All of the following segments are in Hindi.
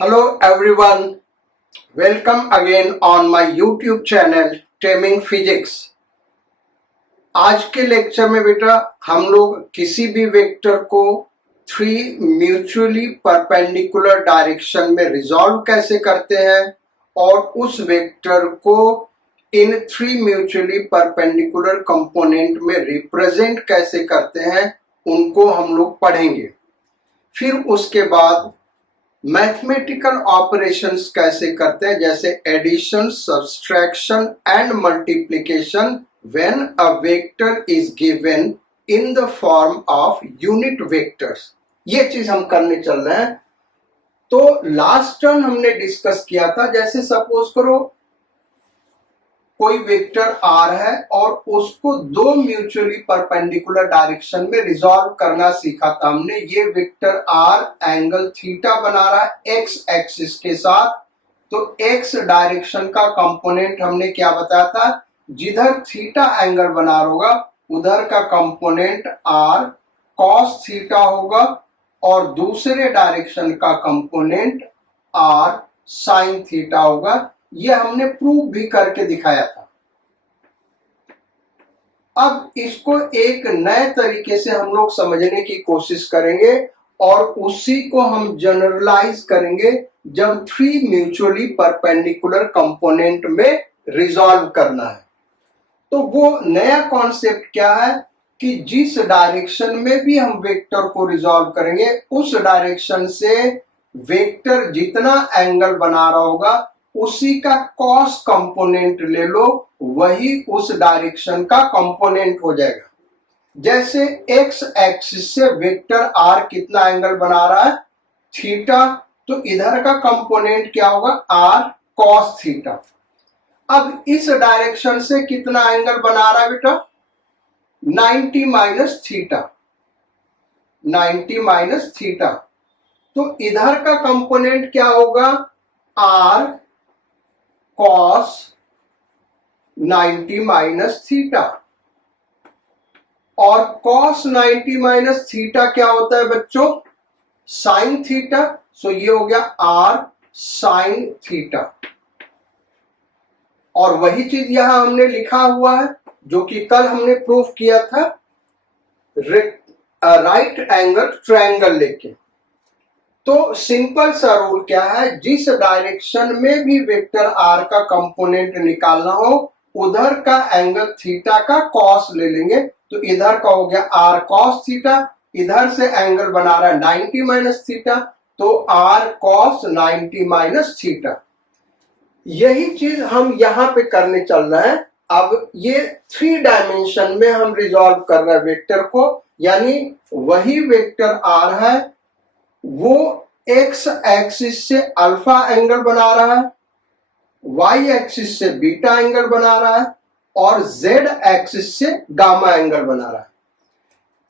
Hello everyone, welcome again on my YouTube channel Taming Physics। आज के लेक्चर में बेटा हम लोग किसी भी वेक्टर को थ्री म्यूचुअली परपेंडिकुलर डायरेक्शन में रिजॉल्व कैसे करते हैं और उस वेक्टर को in three mutually perpendicular component में रिप्रेजेंट कैसे करते हैं उनको हम लोग पढ़ेंगे। फिर उसके बाद मैथमेटिकल ऑपरेशंस कैसे करते हैं, जैसे addition, subtraction and multiplication when a vector is given in the form of unit vectors. ये चीज हम करने चल रहे हैं। तो लास्ट टर्म हमने डिस्कस किया था, जैसे सपोज करो कोई वेक्टर आर है और उसको दो म्यूचुअली परपेंडिकुलर डायरेक्शन में रिजॉल्व करना सीखा था हमने। ये वेक्टर आर एंगल थीटा बना रहा है एक्स एक्सिस के साथ। तो एक्स डायरेक्शन का कंपोनेंट हमने क्या बताया था, जिधर थीटा एंगल बना होगा उधर का कंपोनेंट आर कॉस थीटा होगा और दूसरे डायरेक्शन का कंपोनेंट आर साइन थीटा होगा। ये हमने प्रूव भी करके दिखाया था। अब इसको एक नए तरीके से हम लोग समझने की कोशिश करेंगे और उसी को हम जनरलाइज करेंगे जब थ्री म्यूचुअली परपेंडिकुलर कंपोनेंट में रिजॉल्व करना है। तो वो नया कॉन्सेप्ट क्या है कि जिस डायरेक्शन में भी हम वेक्टर को रिजॉल्व करेंगे उस डायरेक्शन से वेक्टर जितना एंगल बना रहा होगा उसी का कॉस कंपोनेंट ले लो, वही उस डायरेक्शन का कंपोनेंट हो जाएगा। जैसे एक्स एक्सिस से वेक्टर आर कितना एंगल बना रहा है, थीटा, तो इधर का कंपोनेंट क्या होगा, आर कॉस थीटा। अब इस डायरेक्शन से कितना एंगल बना रहा है बेटा, 90 माइनस थीटा, 90 माइनस थीटा। तो इधर का कंपोनेंट क्या होगा, आर कॉस 90 माइनस थीटा। और कॉस 90 माइनस थीटा क्या होता है बच्चों, साइन थीटा। सो ये हो गया आर साइन थीटा। और वही चीज यहां हमने लिखा हुआ है जो कि कल हमने प्रूफ किया था, राइट एंगल ट्रायंगल लेके। तो सिंपल सा रूल क्या है, जिस डायरेक्शन में भी वेक्टर आर का कंपोनेंट निकालना हो उधर का एंगल थीटा का कॉस ले लेंगे। तो इधर का हो गया आर कॉस थीटा, इधर से एंगल बना रहा है 90 माइनस थीटा, तो आर कॉस 90 माइनस थीटा। यही चीज हम यहां पे करने चल रहे हैं। अब ये थ्री डायमेंशन में हम रिजॉल्व कर रहे हैं वेक्टर को, यानी वही वेक्टर आर है वो एक्स एक्सिस से अल्फा एंगल बना रहा है, वाई एक्सिस से बीटा एंगल बना रहा है और जेड एक्सिस से गामा एंगल बना रहा है।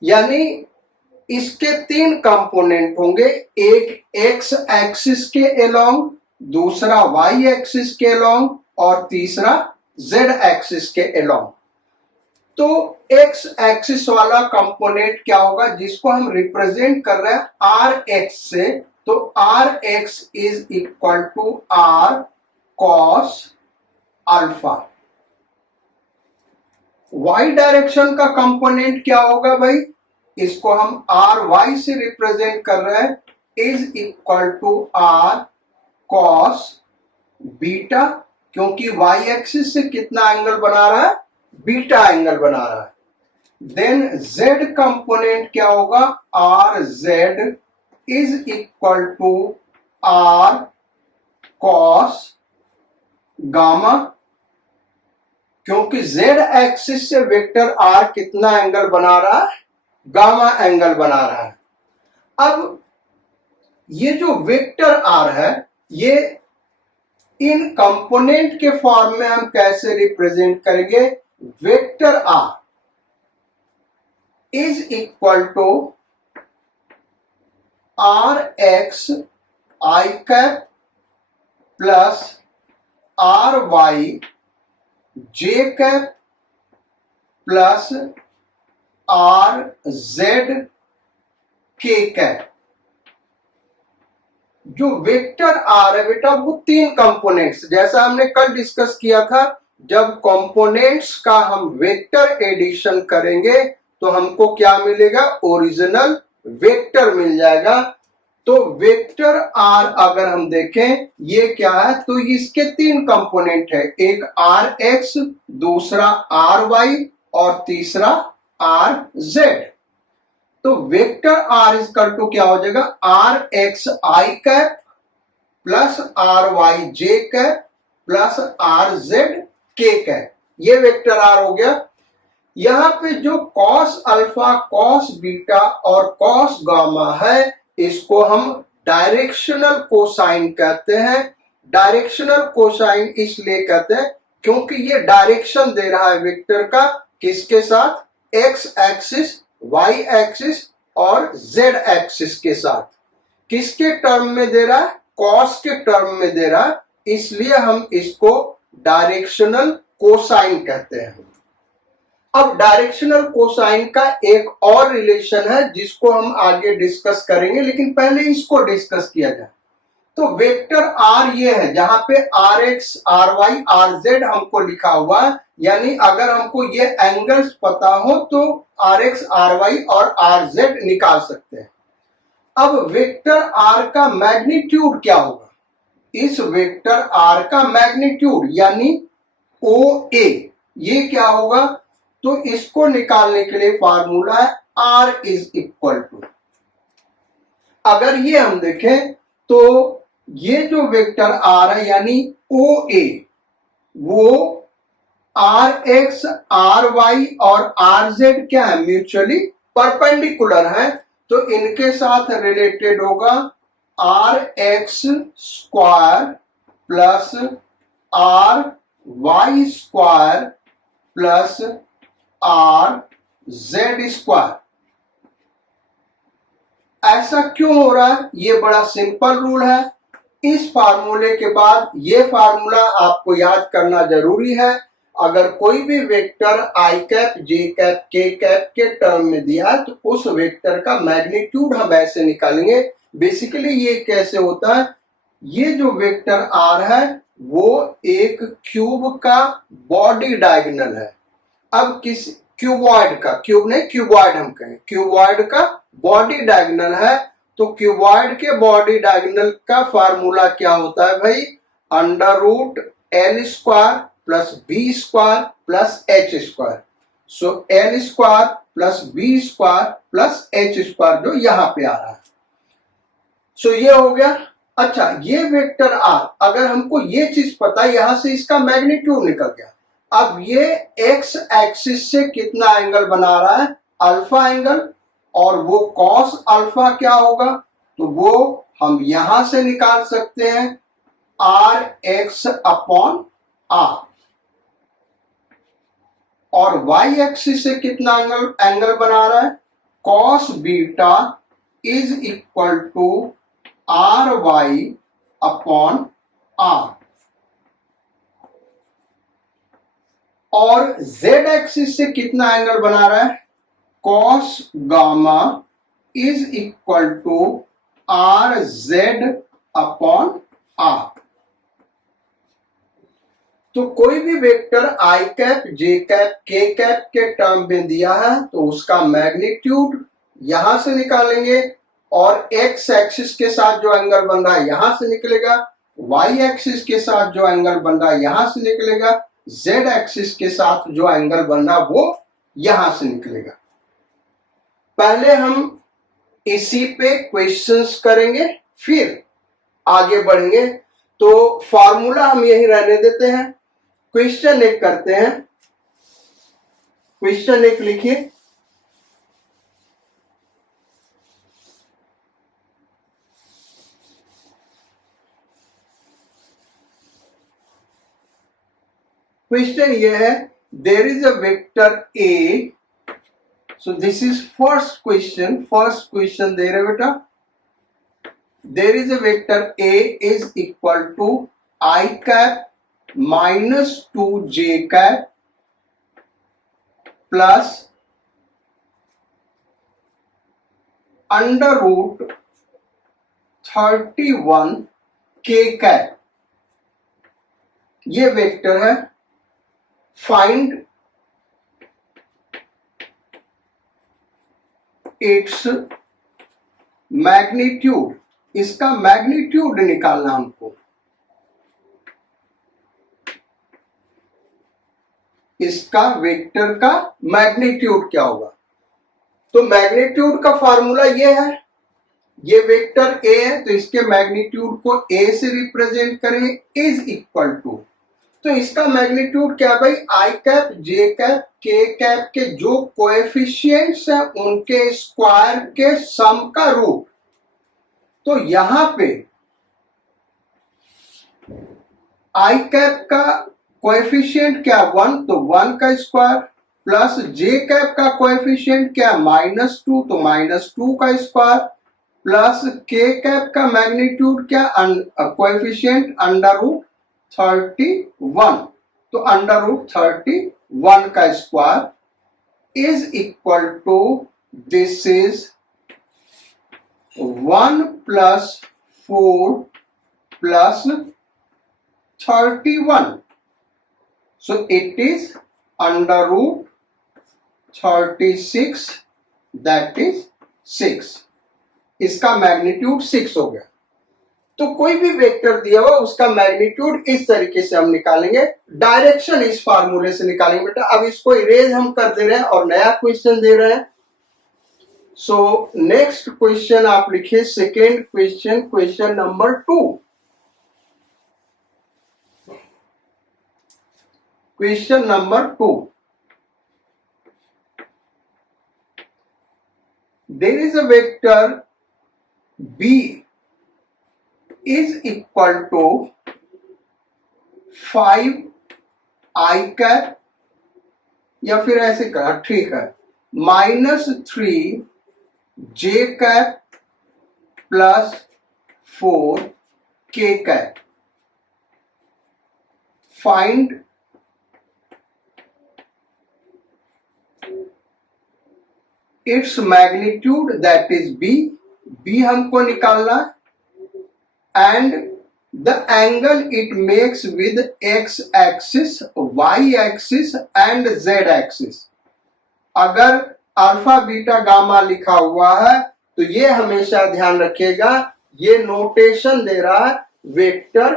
यानी इसके तीन कंपोनेंट होंगे, एक एक्स एक्सिस के अलोंग, दूसरा वाई एक्सिस के अलोंग और तीसरा जेड एक्सिस के अलोंग। तो एक्स एक्सिस वाला कंपोनेंट क्या होगा, जिसको हम रिप्रेजेंट कर रहे हैं आर एक्स से, तो r x is equal to r cos alpha. Y direction का कंपोनेंट क्या होगा भाई, इसको हम आर वाई से रिप्रेजेंट कर रहे हैं, is equal to r cos beta, क्योंकि वाई एक्सिस से कितना एंगल बना रहा है, बीटा एंगल बना रहा है। देन z कंपोनेंट क्या होगा, r z is equal to r cos gamma, क्योंकि z एक्सिस से वेक्टर r कितना एंगल बना रहा है, गामा एंगल बना रहा है। अब ये जो वेक्टर r है ये इन कंपोनेंट के फॉर्म में हम कैसे रिप्रेजेंट करेंगे, vector r is equal to are x I cap plus r y J cap plus r z के कैप। जो वेक्टर आर है बेटा वो तीन कंपोनेंट्स, जैसा हमने कल डिस्कस किया था, जब कंपोनेंट्स का हम वेक्टर एडिशन करेंगे तो हमको क्या मिलेगा, ओरिजिनल वेक्टर मिल जाएगा। तो वेक्टर आर अगर हम देखें ये क्या है, तो इसके तीन कंपोनेंट है, एक आर एक्स, दूसरा आर वाई और तीसरा आर जेड। तो वेक्टर आर इक्वल टू क्या हो जाएगा, आर एक्स आई कैप प्लस आर वाई जे कैप प्लस आर जेड के कैप, ये वेक्टर आर हो गया। यहां पे जो कॉस अल्फा, कॉस बीटा और कॉस गामा है, इसको हम डायरेक्शनल कोसाइन कहते हैं। डायरेक्शनल कोसाइन इसलिए कहते हैं क्योंकि ये डायरेक्शन दे रहा है वेक्टर का, किसके साथ, एक्स एक्सिस, वाई एक्सिस और जेड एक्सिस के साथ। किसके टर्म में दे रहा है, कॉस के टर्म में दे रहा है, इसलिए हम इसको डायरेक्शनल कोसाइन कहते हैं। अब डायरेक्शनल कोसाइन का एक और रिलेशन है जिसको हम आगे डिस्कस करेंगे, लेकिन पहले इसको डिस्कस किया जाए। तो वेक्टर आर ये है, जहां पे r x, r y, r z हमको लिखा हुआ है, यानी अगर हमको ये एंगल्स पता हो तो आर एक्स, आर वाई और आर जेड निकाल सकते हैं। अब वेक्टर आर का मैग्नीट्यूड क्या होगा, इस वेक्टर आर का मैग्नीट्यूड यानी ओ ए, ये क्या होगा, तो इसको निकालने के लिए फार्मूला है आर इज इक्वल टू, अगर ये हम देखें तो ये जो वेक्टर आर है यानी ओ ए, वो आर एक्स, आर वाई और आर जेड क्या है, म्यूचुअली परपेंडिकुलर है, तो इनके साथ रिलेटेड होगा r x square plus r y square plus r z square. ऐसा क्यों हो रहा है, ये बड़ा सिंपल रूल है। इस फार्मूले के बाद ये फार्मूला आपको याद करना जरूरी है। अगर कोई भी vector i cap, j cap, k cap के टर्म में दिया है तो उस वेक्टर का मैग्नीट्यूड हम ऐसे निकालेंगे। बेसिकली ये कैसे होता है, ये जो वेक्टर आर है वो एक क्यूब का बॉडी डायगोनल है। अब किस क्यूबॉइड का, क्यूब नहीं क्यूबॉइड हम कहें, क्यूबॉइड का बॉडी डायगोनल है, तो क्यूबॉइड के बॉडी डायगोनल का फार्मूला क्या होता है भाई, under root L square plus B square plus H square. So L square plus B square plus H square जो यहां पे आ रहा है। सो ये हो गया। अच्छा, ये वेक्टर आर, अगर हमको ये चीज पता है, यहां से इसका मैग्नीट्यूड निकल गया। अब ये एक्स एक्सिस से कितना एंगल बना रहा है, अल्फा एंगल, और वो कॉस अल्फा क्या होगा, तो वो हम यहां से निकाल सकते हैं आर एक्स अपॉन आर। और वाई एक्सिस से कितना एंगल बना रहा है, cos beta is equal to r y upon r. और जेड एक्सिस से कितना एंगल बना रहा है, cos gamma is equal to are Z upon r. तो कोई भी vector i cap, j cap, k cap के टर्म में दिया है तो उसका मैग्नीट्यूड यहां से निकालेंगे, और एक्स एक्सिस के साथ जो एंगल बन रहा है यहां से निकलेगा, वाई एक्सिस के साथ जो एंगल बन रहा है यहां से निकलेगा, जेड एक्सिस के साथ जो एंगल बन रहा है वो यहां से निकलेगा। पहले हम इसी पे क्वेश्चंस करेंगे, फिर आगे बढ़ेंगे। तो फॉर्मूला हम यही रहने देते हैं, क्वेश्चन एक करते हैं। क्वेश्चन एक लिखिए, क्वेश्चन ये है, there is a vector A, so this is first question दे रहे बेटा, there is a vector A is equal to I cap minus 2j cap plus under root 31 k cap ये वेक्टर है। फाइंड इट्स मैग्नीट्यूड, इसका मैग्नीट्यूड निकालना हमको। इसका वेक्टर का मैग्नीट्यूड क्या होगा? तो मैग्नीट्यूड का फॉर्मूला ये है, ये वेक्टर ए है तो इसके मैग्नीट्यूड को ए से रिप्रेजेंट करें, इज इक्वल टू, तो इसका मैग्नीट्यूड क्या भाई, आई cap j cap k cap के जो कोएफिशिएंट्स हैं उनके स्क्वायर के सम का रूट। तो यहां पे आई कैप का कोएफिशिएंट क्या 1, तो 1 का स्क्वायर, प्लस जे कैप का कोएफिशिएंट क्या -2, तो -2 का स्क्वायर, प्लस के कैप का मैग्नीट्यूड क्या कोएफिशिएंट √31, तो √31 का square is equal to, this is 1 + 4 + 31, so it is √36, that is 6, इसका मैग्नीट्यूड 6 हो गया। तो कोई भी वेक्टर दिया हुआ उसका मैग्नीट्यूड इस तरीके से हम निकालेंगे, डायरेक्शन इस फार्मूले से निकालेंगे बेटा। अब इसको इरेज हम कर दे रहे हैं और नया क्वेश्चन दे रहे हैं। सो नेक्स्ट क्वेश्चन आप लिखिए, second question, question number 2। Question number 2, there is a vector b is equal to 5 i cap, या फिर ऐसे कहा, ठीक है, -3 j cap plus 4 k cap. Find its magnitude, that is b हमको निकालना, and the angle it makes with x axis, y axis and z axis. अगर अल्फा बीटा गामा लिखा हुआ है तो ये हमेशा ध्यान रखिएगा, ये नोटेशन दे रहा है वेक्टर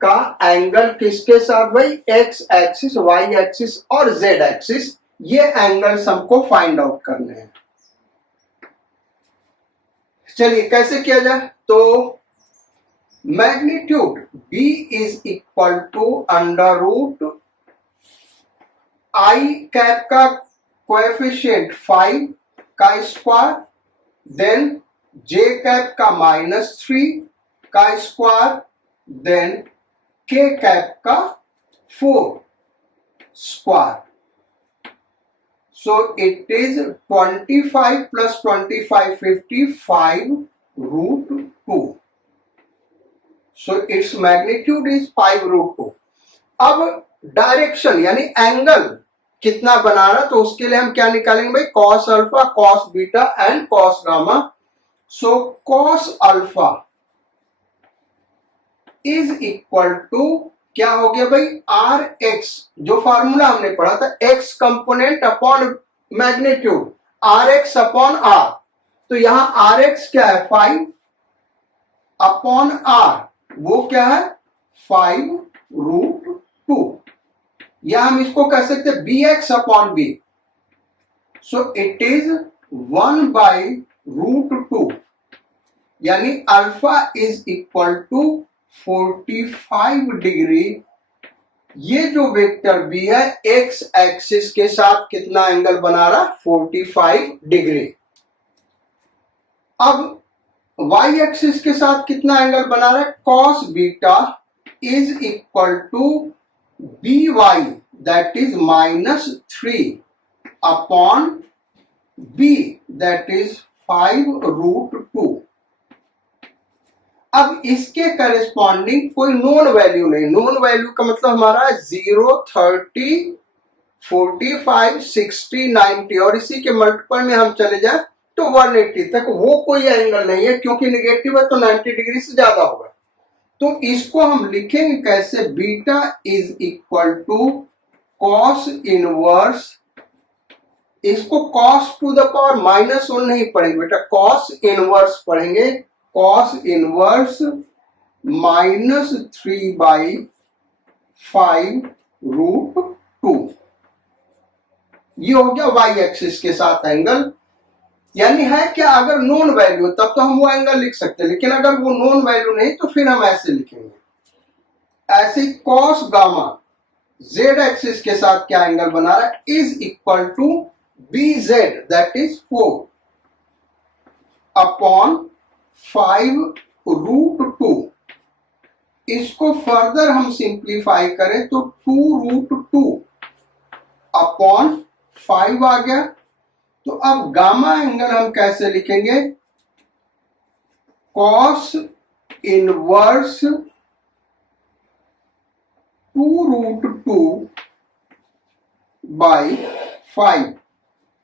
का एंगल किसके साथ भाई, x एक्सिस, y एक्सिस और z एक्सिस, ये एंगल्स हमको फाइंड आउट करने हैं। चलिए कैसे किया जाए, तो magnitude b is equal to √ i cap का कोएफिशिएंट 5 का स्क्वायर, देन जे कैप का -3 का स्क्वायर, देन के कैप का 4 square. So it is 25 plus 25, 55 √2. So its magnitude is 5 √2. अब डायरेक्शन यानी एंगल कितना बना रहा, तो उसके लिए हम क्या निकालेंगे भाई, cos alpha, cos beta and cos gamma. So cos alpha is equal to क्या हो गया भाई, Rx, जो फॉर्मूला हमने पढ़ा था, x component upon magnitude, Rx upon R। तो यहां Rx क्या है, 5 अपॉन R, वो क्या है 5 √2, या हम इसको कह सकते हैं bx upon b। So it is 1/√2, यानी alpha is equal to 45 degree. ये जो वेक्टर b है x एक्सिस के साथ कितना एंगल बना रहा, 45 डिग्री। अब y एक्सिस के साथ कितना एंगल बना रहा है, cos beta is equal to by, that is -3 upon b, that is 5 √2। अब इसके करेस्पॉन्डिंग कोई नोन वैल्यू नहीं, नोन वैल्यू का मतलब हमारा 0, 30, 45, 60, 90 और इसी के मल्टीपल में हम चले जाए तो टू 180 तक वो कोई एंगल नहीं है, क्योंकि निगेटिव है तो 90 डिग्री से ज्यादा होगा। तो इसको हम लिखेंगे कैसे, beta is equal to cos inverse, इसको कॉस टू द पावर -1 नहीं पढ़ेंगे बेटा, कॉस इनवर्स पढ़ेंगे, कॉस इनवर्स -3/5√2। ये हो गया वाई एक्सिस के साथ एंगल। यानी है क्या, अगर नोन वैल्यू तब तो हम वो एंगल लिख सकते हैं, लेकिन अगर वो नोन वैल्यू नहीं तो फिर हम ऐसे लिखेंगे, ऐसे कॉस गामा जेड एक्सिस के साथ क्या एंगल बना रहा है, is equal to BZ, that is 4/5√2। इसको फर्दर हम सिंप्लीफाई करें तो 2√2/5 आ गया। तो अब गामा एंगल हम कैसे लिखेंगे, कॉस इनवर्स 2√2/5,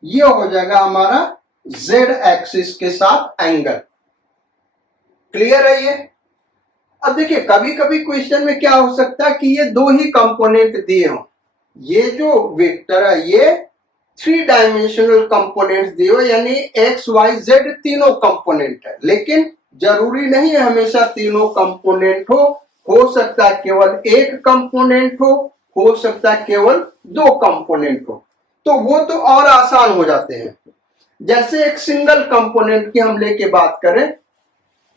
ये हो जाएगा हमारा जेड एक्सिस के साथ एंगल। क्लियर है ये। अब देखिए कभी कभी क्वेश्चन में क्या हो सकता है कि ये दो ही कंपोनेंट दिए हों, ये जो वेक्टर है ये 3 डायमेंशनल कंपोनेंट्स दिए हो, यानी एक्स वाई जेड तीनों कंपोनेंट है, लेकिन जरूरी नहीं है हमेशा तीनों कंपोनेंट हो सकता है केवल एक कंपोनेंट हो सकता है केवल 2 कंपोनेंट हो, तो वो तो और आसान हो जाते हैं। जैसे एक सिंगल कंपोनेंट की हम लेके बात करें,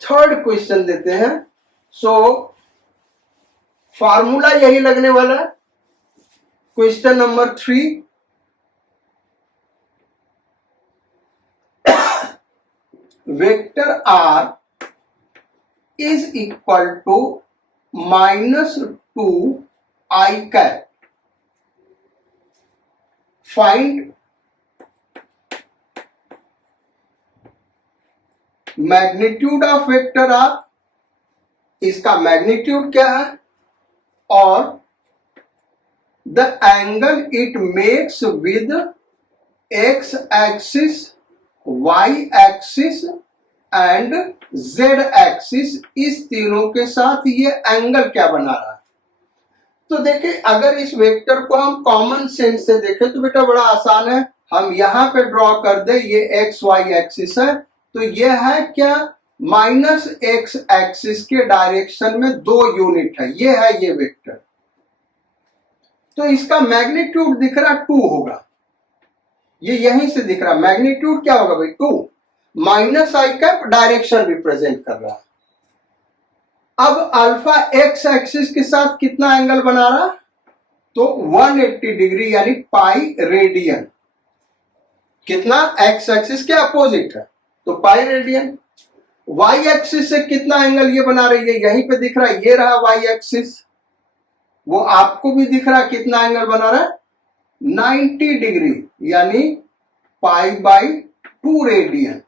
थर्ड क्वेश्चन देते हैं। सो फार्मूला यही लगने वाला है। Question number 3, vector R is equal to -2i cap, find magnitude of vector R, इसका मैग्नीट्यूड क्या है, और the angle it makes with x axis, y axis and z axis, इस तीनों के साथ ये एंगल क्या बना रहा है। तो देखिए अगर इस वेक्टर को हम कॉमन सेंस से देखें तो बेटा बड़ा आसान है, हम यहां पे ड्रॉ कर दे, ये एक्स वाई एक्सिस है, तो ये है क्या, -x एक्सिस के डायरेक्शन में 2 यूनिट है, ये है ये वेक्टर। तो इसका मैग्नीट्यूड दिख रहा 2 होगा, ये यहीं से दिख रहा, मैग्नीट्यूड क्या होगा भाई 2, -i कैप डायरेक्शन रिप्रेजेंट कर रहा है। अब अल्फा एक्स एक्सिस के साथ कितना एंगल बना रहा, तो 180 डिग्री यानी पाई रेडियन। कितना, एक्स एक्सिस के अपोजिट है तो पाई रेडियन। वाई एक्सिस से कितना एंगल ये बना रही है, यहीं पे दिख रहा है, ये रहा वाई एक्सिस, वो आपको भी दिख रहा कितना एंगल बना रहा है, 90 डिग्री यानी पाई/2 रेडियन।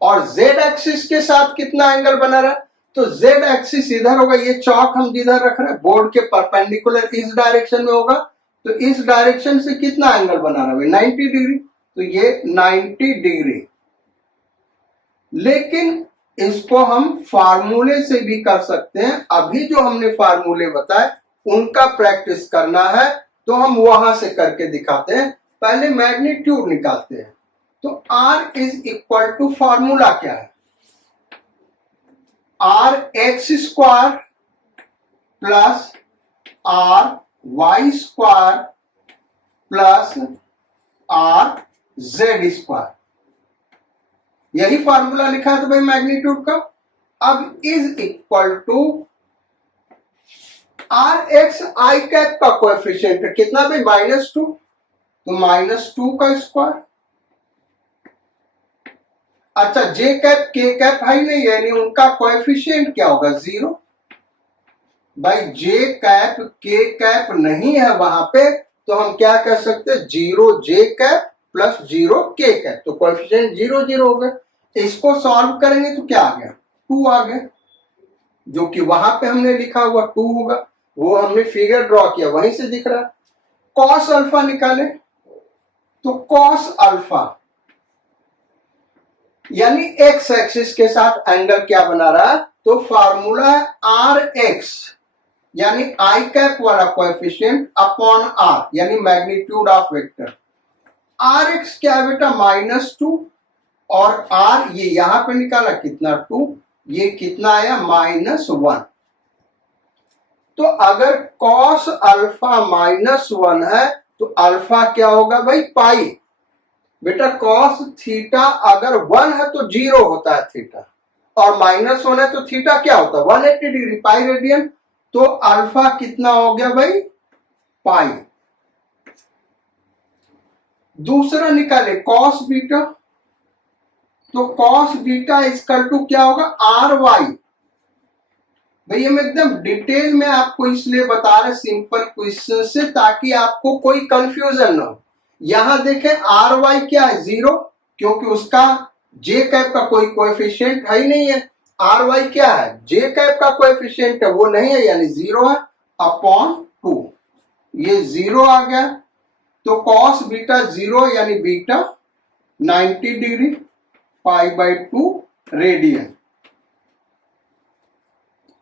और जेड एक्सिस के साथ कितना एंगल बना रहा है, तो जेड एक्सिस इधर होगा, ये चौक हम जिधर रख रहे हैं बोर्ड के परपेंडिकुलर इस डायरेक्शन में होगा, तो इस डायरेक्शन से कितना एंगल बना रहा है 90 डिग्री, तो ये 90 डिग्री। लेकिन इसको हम फार्मूले से भी कर सकते हैं, अभी जो हमने फार्मूले बताए उनका प्रैक्टिस करना है तो हम वहां से करके दिखाते हैं। पहले मैग्नीट्यूड निकालते हैं, तो R is equal to, formula क्या है, R x square plus R y square plus R z square, यही फार्मूला लिखा है तो भाई मैग्नीट्यूड का। अब is equal to are x I cap का कोएफिशिएंट कितना भाई, -2, तो -2 का स्क्वायर। अच्छा जे कैप के कैप है ही नहीं, यानी उनका कोएफिशिएंट क्या होगा 0। भाई जे कैप के कैप नहीं है वहां पे, तो हम क्या कह सकते हैं 0 जे कैप प्लस 0 के कैप, तो कोएफिशिएंट 0 0 हो गए। इसको सॉल्व करेंगे तो क्या आ गया 2 आ गया, जो कि वहां पे हमने लिखा हुआ 2 होगा, वो हमने फिगर ड्रॉ किया वहीं से दिख रहा है। कॉस अल्फा निकाले, तो कॉस अल्फा यानी एक्स एक्सिस के साथ एंगल क्या बना रहा है, तो फार्मूला है आर एक्स यानी आई कैप वाला कोएफिशिएंट अपॉन आर यानी magnitude of vector. R x क्या है बेटा, -2 और आर ये यहां पे निकाला कितना 2, ये कितना आया -1। तो अगर कॉस अल्फा -1 है तो अल्फा क्या होगा भाई, पाई। बेटा कॉस थीटा अगर 1 है तो 0 होता है थीटा, और -1 है तो थीटा क्या होता है 180 डिग्री, पाई रेडियन। तो अल्फा कितना हो गया भाई, पाई। दूसरा निकाले कॉस बीटा, तो कॉस बीटा इक्वल टू क्या होगा, आर वाई। भाई हम एकदम डिटेल में आपको इसलिए बता रहे सिंपल क्वेश्चन से ताकि आपको कोई कंफ्यूजन ना हो। यहां देखें आर वाई क्या है 0, क्योंकि उसका जे कैप का कोई कोएफिशिएंट है ही नहीं है। आर वाई क्या है, जे कैप का कोएफिशिएंट है वो नहीं है यानी 0 है, अपॉन 2 ये 0 आ गया। तो कॉस बीटा 0 यानी बीटा 90 डिग्री, π/2 रेडियन।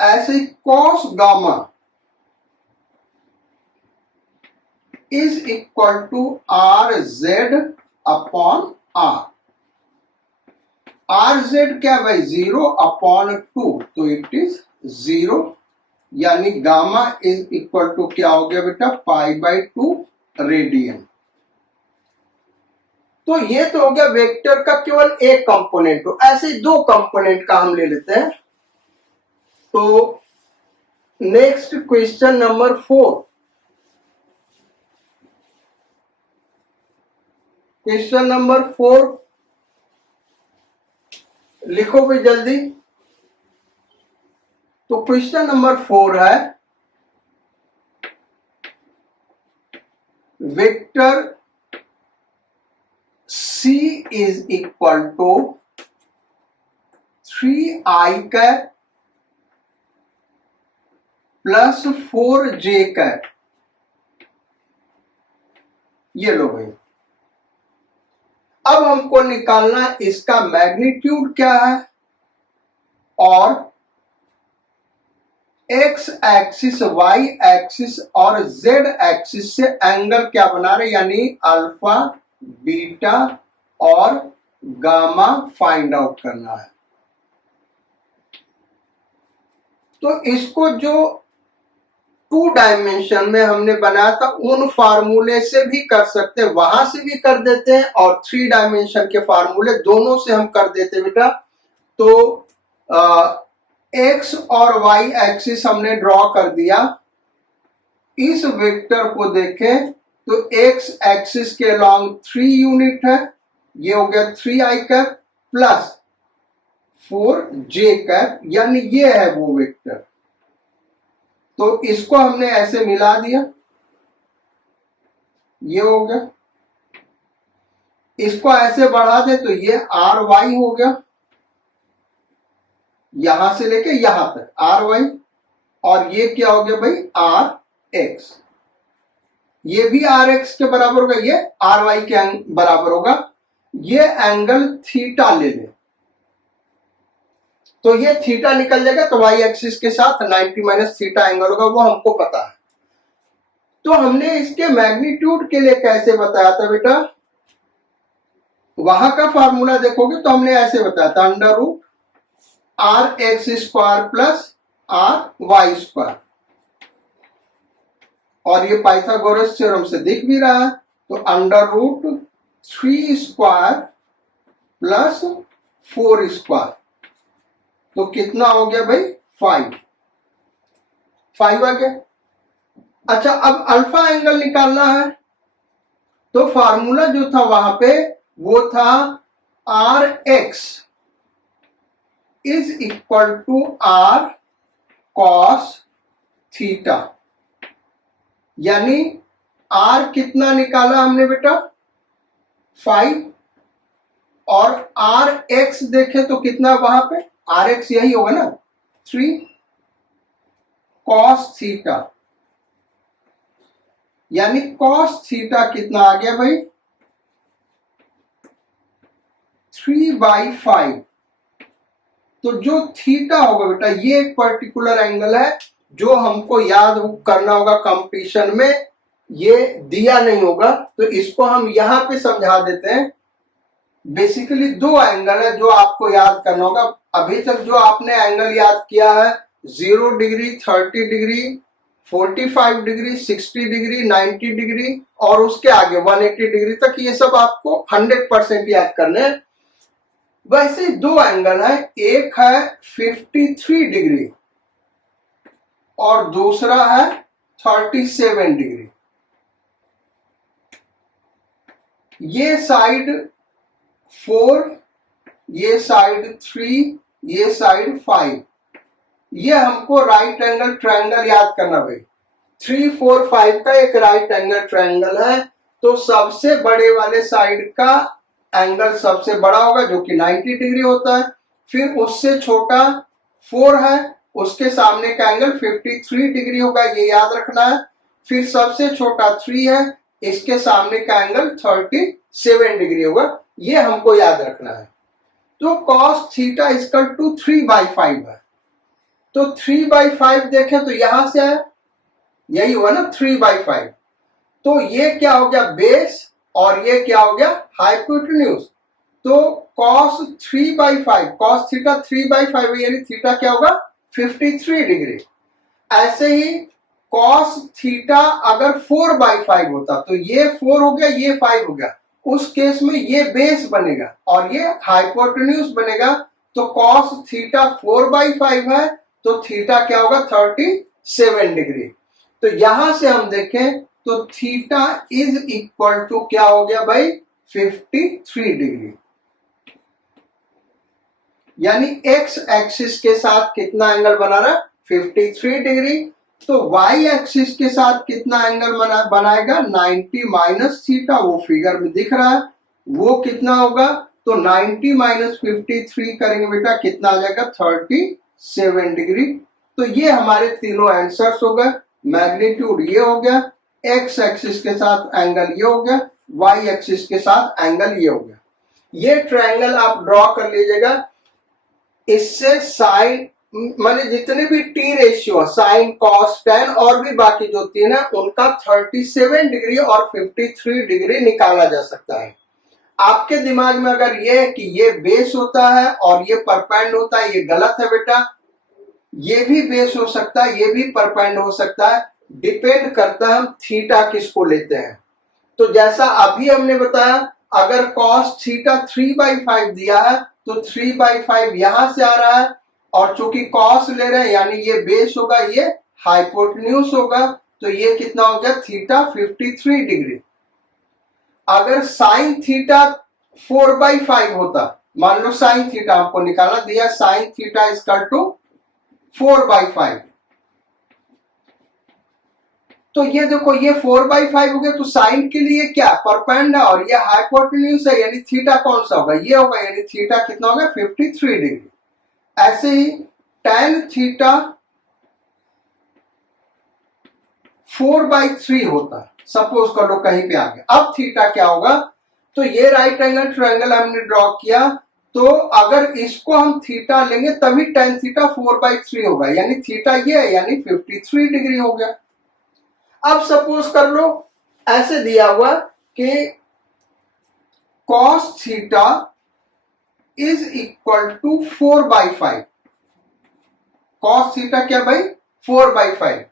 ऐसे ही cos gamma is equal to are Z upon R. R Z क्या भाई 0 अपॉन 2, तो इट इज 0 यानी गामा इज इक्वल टू क्या हो गया बेटा, π/2 रेडियन। तो ये तो हो गया वेक्टर का केवल एक कंपोनेंट हो। ऐसे दो कंपोनेंट का हम ले लेते हैं। तो next question number 4। Question number 4 लिखो भी जल्दी। तो क्वेश्चन नंबर 4 है vector C is equal to 3i cap plus 4j cap. ये लो भाई, अब हमको निकालना इसका मैग्नीट्यूड क्या है और एक्स एक्सिस, वाई एक्सिस और जेड एक्सिस से एंगल क्या बना रहे, यानी अल्फा, बीटा और गामा फाइंड आउट करना है। तो इसको जो 2 डायमेंशन में हमने बनाया था उन फार्मूले से भी कर सकते हैं, वहां से भी कर देते हैं, और 3 डायमेंशन के फार्मूले दोनों से हम कर देते हैं बेटा। तो एक्स और वाई एक्सिस हमने ड्रॉ कर दिया। इस वेक्टर को देखें तो एक्स एक्सिस के अलोंग 3 यूनिट है, ये हो गया 3i cap plus 4j cap, यानी ये है वो वेक्टर। तो इसको हमने ऐसे मिला दिया, ये हो गया। इसको ऐसे बढ़ा दे तो ये आर वाई हो गया, यहां से लेके यहां तक आर वाई, और ये क्या हो गया भाई आर एक्स। ये भी आर एक्स के बराबर होगा, ये आर वाई के बराबर होगा। ये एंगल थीटा ले ले तो ये थीटा निकल जाएगा, तो वाई एक्सिस के साथ 90 माइनस थीटा एंगल होगा, वो हमको पता है। तो हमने इसके मैग्नीट्यूड के लिए कैसे बताया था बेटा, वहां का फार्मूला देखोगे तो हमने ऐसे बताया था, √r(x²) प्लस r(y²), और ये पाइथागोरस थ्योरम से दिख भी रहा है। तो √3² प्लस 4², तो कितना हो गया भाई 5 आ गया। अच्छा, अब अल्फा एंगल निकालना है, तो फार्मूला जो था वहां पे वो था Rx is equal to R cos theta, यानी R कितना निकाला हमने बेटा 5, और Rx देखें तो कितना वहां पे, Rx यही होगा ना 3 cos थीटा, यानी cos थीटा कितना आ गया भाई 3/5। तो जो थीटा होगा बेटा, ये एक पर्टिकुलर एंगल है जो हमको याद करना होगा कंपटीशन में, ये दिया नहीं होगा तो इसको हम यहां पे समझा देते हैं। बेसिकली दो एंगल है जो आपको याद करना होगा। अभी तक जो आपने एंगल याद किया है 0 degree, 30 degree, 45 degree, 60 degree, 90 degree और उसके आगे 180 डिग्री तक, ये सब आपको 100% याद करने हैं। वैसे दो एंगल है, एक है 53 डिग्री और दूसरा है 37 डिग्री। ये साइड 4, ये साइड 3, ये साइड 5। ये हमको राइट एंगल ट्रायंगल याद करना भाई। 3, 4, 5 का एक राइट एंगल ट्रायंगल है, तो सबसे बड़े वाले साइड का एंगल सबसे बड़ा होगा जो कि 90 डिग्री होता है। फिर उससे छोटा 4 है, उसके सामने का एंगल 53 डिग्री होगा, ये याद रखना है। फिर सबसे छोटा 3 है, इसके सामने का एंगल 37 डिग्री होगा, ये हमको याद रखना है। तो cos थीटा इक्वल टू 3/5 है। तो 3/5 देखें तो यहां से है, यही हुआ ना 3/5। तो ये क्या हो गया बेस और ये क्या हो गया हाइपोटेन्यूज। तो cos 3/5, cos थीटा 3/5 यानी थीटा क्या होगा 53 डिग्री। ऐसे ही cos थीटा अगर 4/5 होता तो ये 4 हो गया, ये 5 हो गया, उस केस में ये बेस बनेगा और ये हाइपोटेन्यूज बनेगा। तो cos थीटा 4/5 है तो थीटा क्या होगा 37 डिग्री। तो यहां से हम देखें तो थीटा इज इक्वल टू क्या हो गया भाई 53 डिग्री। यानी एक्स एक्सिस के साथ कितना एंगल बना रहा है 53 डिग्री। तो वाई एक्सिस के साथ कितना एंगल बनाएगा 90 माइनस थीटा, वो फिगर में दिख रहा है, वो कितना होगा। तो 90 माइनस 53 करेंगे बेटा कितना आ जाएगा 37 डिग्री। तो ये हमारे तीनों आंसर्स हो गए। मैग्नीट्यूड ये हो गया, एक्स एक्सिस के साथ एंगल ये हो गया, वाई एक्सिस के साथ एंगल ये हो गया। ये ट्रायंगल आप ड्रॉ कर लीजिएगा। इससे साइन माने जितने भी T ratio sine cos tan और भी बाकी जो तीन है उनका 37 डिग्री और 53 डिग्री निकाला जा सकता है। आपके दिमाग में अगर ये है कि ये बेस होता है और ये परपेंड होता है, ये गलत है बेटा। ये भी बेस हो सकता है, ये भी परपेंड हो सकता है, डिपेंड करता है हम थीटा किसको लेते हैं। तो जैसा अभी हमने बताया अगर कॉस थीटा 3/5 दिया है तो 3/5 यहां से आ रहा है और चूंकि कॉस ले रहे हैं यानी ये बेस होगा, ये हाइपोटेन्यूज होगा, तो ये कितना हो गया थीटा 53 डिग्री। अगर साइन थीटा 4/5 होता, मान लो साइन थीटा आपको निकालना दिया, साइन थीटा इक्वल टू 4/5, तो ये देखो ये 4/5 हो गया, तो साइन के लिए क्या परपेंड है और ये हाइपोटेन्यूज है, यानी थीटा कौन सा होगा ये होगा, यानी थीटा कितना होगा 53 डिग्री। ऐसे ही tan थीटा 4/3 होता है, सपोज कर लो कहीं पे आ गया। अब थीटा क्या होगा, तो ये राइट एंगल ट्रायंगल हमने ड्रॉ किया, तो अगर इसको हम थीटा लेंगे तभी tan थीटा 4/3 होगा, यानी थीटा ये है यानी 53 डिग्री हो गया। अब सपोज कर लो ऐसे दिया हुआ कि cos theta is equal to 4/5। cos theta क्या भाई 4/5।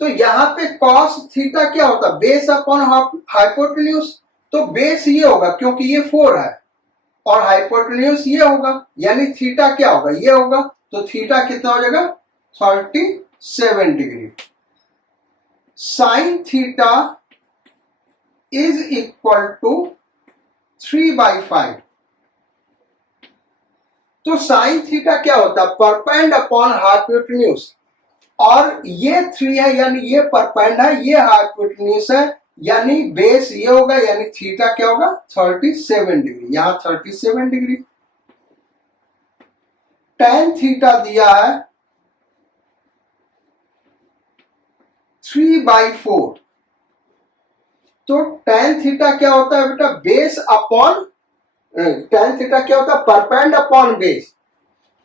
तो यहां पे cos थीटा क्या होता बेस अपॉन हाइपोटेन्यूज। तो बेस ये होगा क्योंकि ये 4 है और हाइपोटेन्यूज ये होगा, यानी थीटा क्या होगा ये होगा। तो थीटा कितना हो जाएगा 37 degree. Sine theta is equal to 3/5। तो साइन थीटा क्या होता है परपेंड अपॉन हाइपोटेन्यूज, और ये 3 है यानी ये परपेंड है, ये हाइपोटेन्यूज है, यानी बेस ये होगा, यानी थीटा क्या होगा 37 डिग्री, यहां 37 डिग्री। tan थीटा दिया है 3/4। तो tan थीटा क्या होता है बेटा बेस अपॉन tan थीटा क्या होता है, परपेंड अपॉन बेस।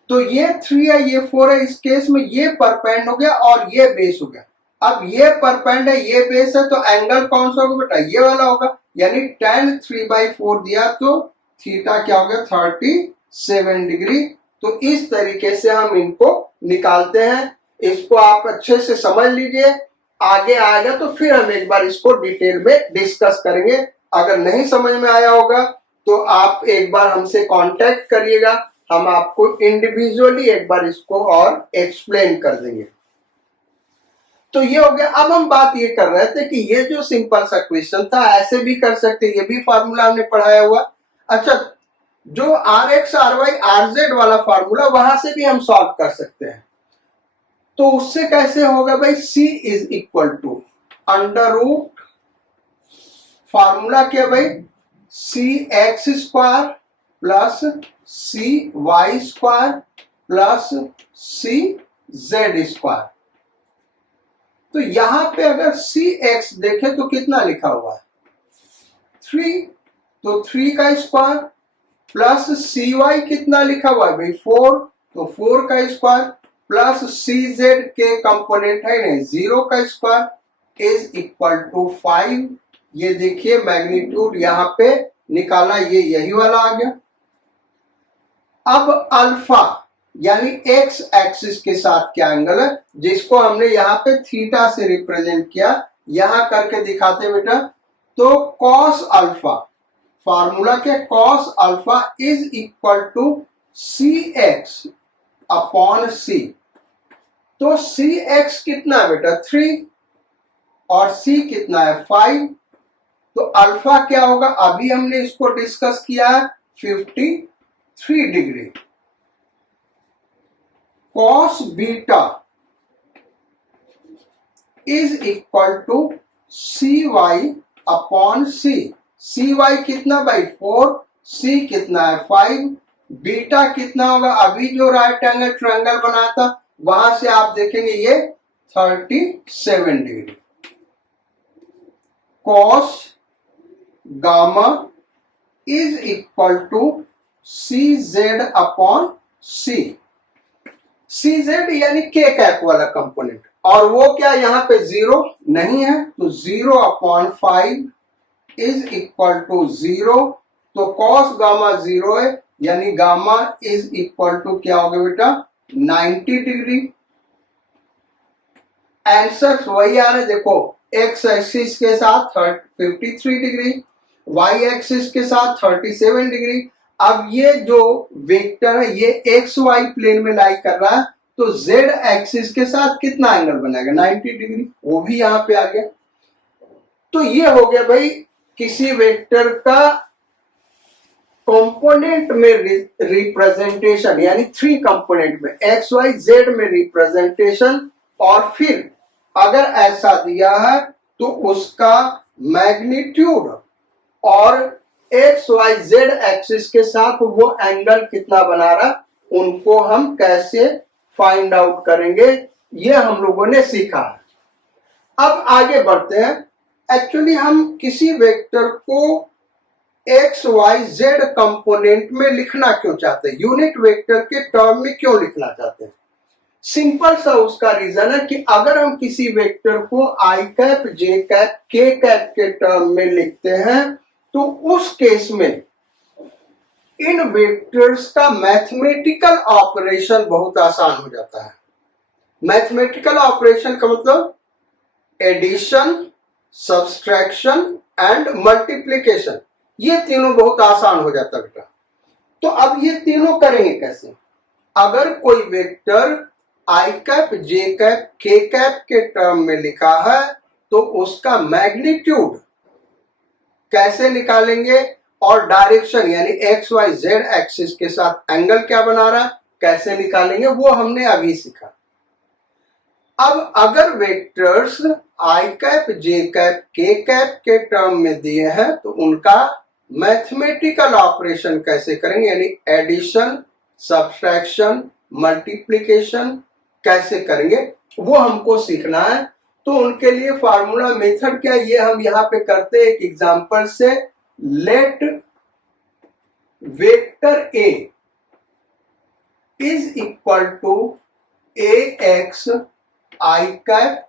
तो ये 3 है, ये 4 है, इस केस में ये परपेंड हो गया और ये बेस हो गया। अब ये परपेंड है, ये बेस है, तो एंगल कौन सा होगा बेटा, ये वाला होगा, यानी tan 3/4 दिया तो थीटा क्या हो गया, 37 डिग्री। तो इस तरीके से हम इनको निकालते हैं। इसको आप अच्छे से समझ लीजिए, आगे आएगा तो फिर हम एक बार इसको डिटेल में डिस्कस करेंगे। अगर नहीं समझ में आया होगा तो आप एक बार हमसे कांटेक्ट करिएगा, हम आपको इंडिविजुअली एक बार इसको और एक्सप्लेन कर देंगे। तो ये हो गया। अब हम बात ये कर रहे थे कि ये जो सिंपल सा क्वेश्चन था ऐसे भी कर सकते, ये भी फार्मूला हमने पढ़ाया हुआ। अच्छा, जो RX RY RZ वाला फार्मूला वहां से भी हम सॉल्व कर सकते हैं। तो उससे कैसे होगा भाई, C is equal to under root, formula क्या भाई, CX square plus CY square plus CZ square. तो यहां पे अगर CX देखें तो कितना लिखा हुआ है, 3, तो 3 का स्क्वायर प्लस CY कितना लिखा हुआ है भाई, 4, तो 4 का स्क्वायर प्लस CZ के कंपोनेंट है नहीं, 0 का स्क्वायर इज इक्वल टू 5। ये देखिए मैग्नीट्यूड यहां पे निकाला, ये यही वाला आ गया। अब अल्फा यानी एक्स एक्सिस के साथ क्या एंगल है, जिसको हमने यहाँ पे थीटा से रिप्रेजेंट किया, यहां करके दिखाते बेटा। तो cos अल्फा, फार्मूला के cos alpha is equal to CX upon C। तो CX कितना है बेटा, 3 और C कितना है, 5। तो अल्फा क्या होगा, अभी हमने इसको डिस्कस किया है, 53 degree. cos beta is equal to CY upon C। CY कितना भाई, 4, C कितना है, 5, बीटा कितना होगा, अभी जो राइट एंगल ट्रायंगल बनाया था वहां से आप देखेंगे ये 37 degree. cos gamma is equal to CZ upon C। CZ यानी K कैप वाला कंपोनेंट, और वो क्या यहाँ पे 0 नहीं है, तो 0 अपॉन 5 इज इक्वल टू 0। तो cos गामा 0 है, यानी गामा इज इक्वल टू क्या हो गया बेटा, 90 डिग्री। आंसर वही आ रहा है, देखो एक्स एक्सिस के साथ 53 डिग्री, वाई एक्सिस के साथ 37 डिग्री। अब ये जो वेक्टर है ये एक्स वाई प्लेन में लाई कर रहा है, तो जेड एक्सिस के साथ कितना एंगल बनेगा, 90 डिग्री, वो भी यहां पे आ गया। तो ये हो गया भाई किसी वेक्टर का कंपोनेंट में रिप्रेजेंटेशन, यानी 3 कंपोनेंट में एक्स वाई जेड में रिप्रेजेंटेशन। और फिर अगर ऐसा दिया है तो उसका मैग्नीट्यूड और एक्स वाई जेड एक्सिस के साथ वो एंगल कितना बना रहा, उनको हम कैसे फाइंड आउट करेंगे, ये हम लोगों ने सीखा। अब आगे बढ़ते हैं। एक्चुअली हम किसी वेक्टर को एक्स वाई जेड कंपोनेंट में लिखना क्यों चाहते हैं, यूनिट वेक्टर के टर्म में क्यों लिखना चाहते हैं। सिंपल सा उसका रीजन है कि अगर हम किसी वेक्टर को आई cap j cap k cap के टर्म में लिखते हैं तो उस केस में इन वेक्टर्स का मैथमेटिकल ऑपरेशन बहुत आसान हो जाता है। मैथमेटिकल ऑपरेशन का मतलब एडिशन, सब्सट्रैक्शन एंड मल्टीप्लिकेशन, ये तीनों बहुत आसान हो जाता है बेटा। तो अब ये तीनों करेंगे कैसे, अगर कोई vector i cap j cap k cap के टर्म में लिखा है तो उसका मैग्नीट्यूड कैसे निकालेंगे और डायरेक्शन यानी एक्स वाई जेड एक्सिस के साथ एंगल क्या बना रहा है कैसे निकालेंगे, वो हमने अभी सीखा। अब अगर वेक्टर्स आई cap j cap k cap के टर्म में दिए हैं तो उनका मैथमेटिकल ऑपरेशन कैसे करेंगे, यानी एडिशन, सब्सट्रैक्शन, मल्टीप्लिकेशन कैसे करेंगे, वो हमको सीखना है। तो उनके लिए फार्मूला मेथड क्या, ये हम यहाँ पे करते हैं एक एग्जांपल से। Let vector A is equal to A X I cap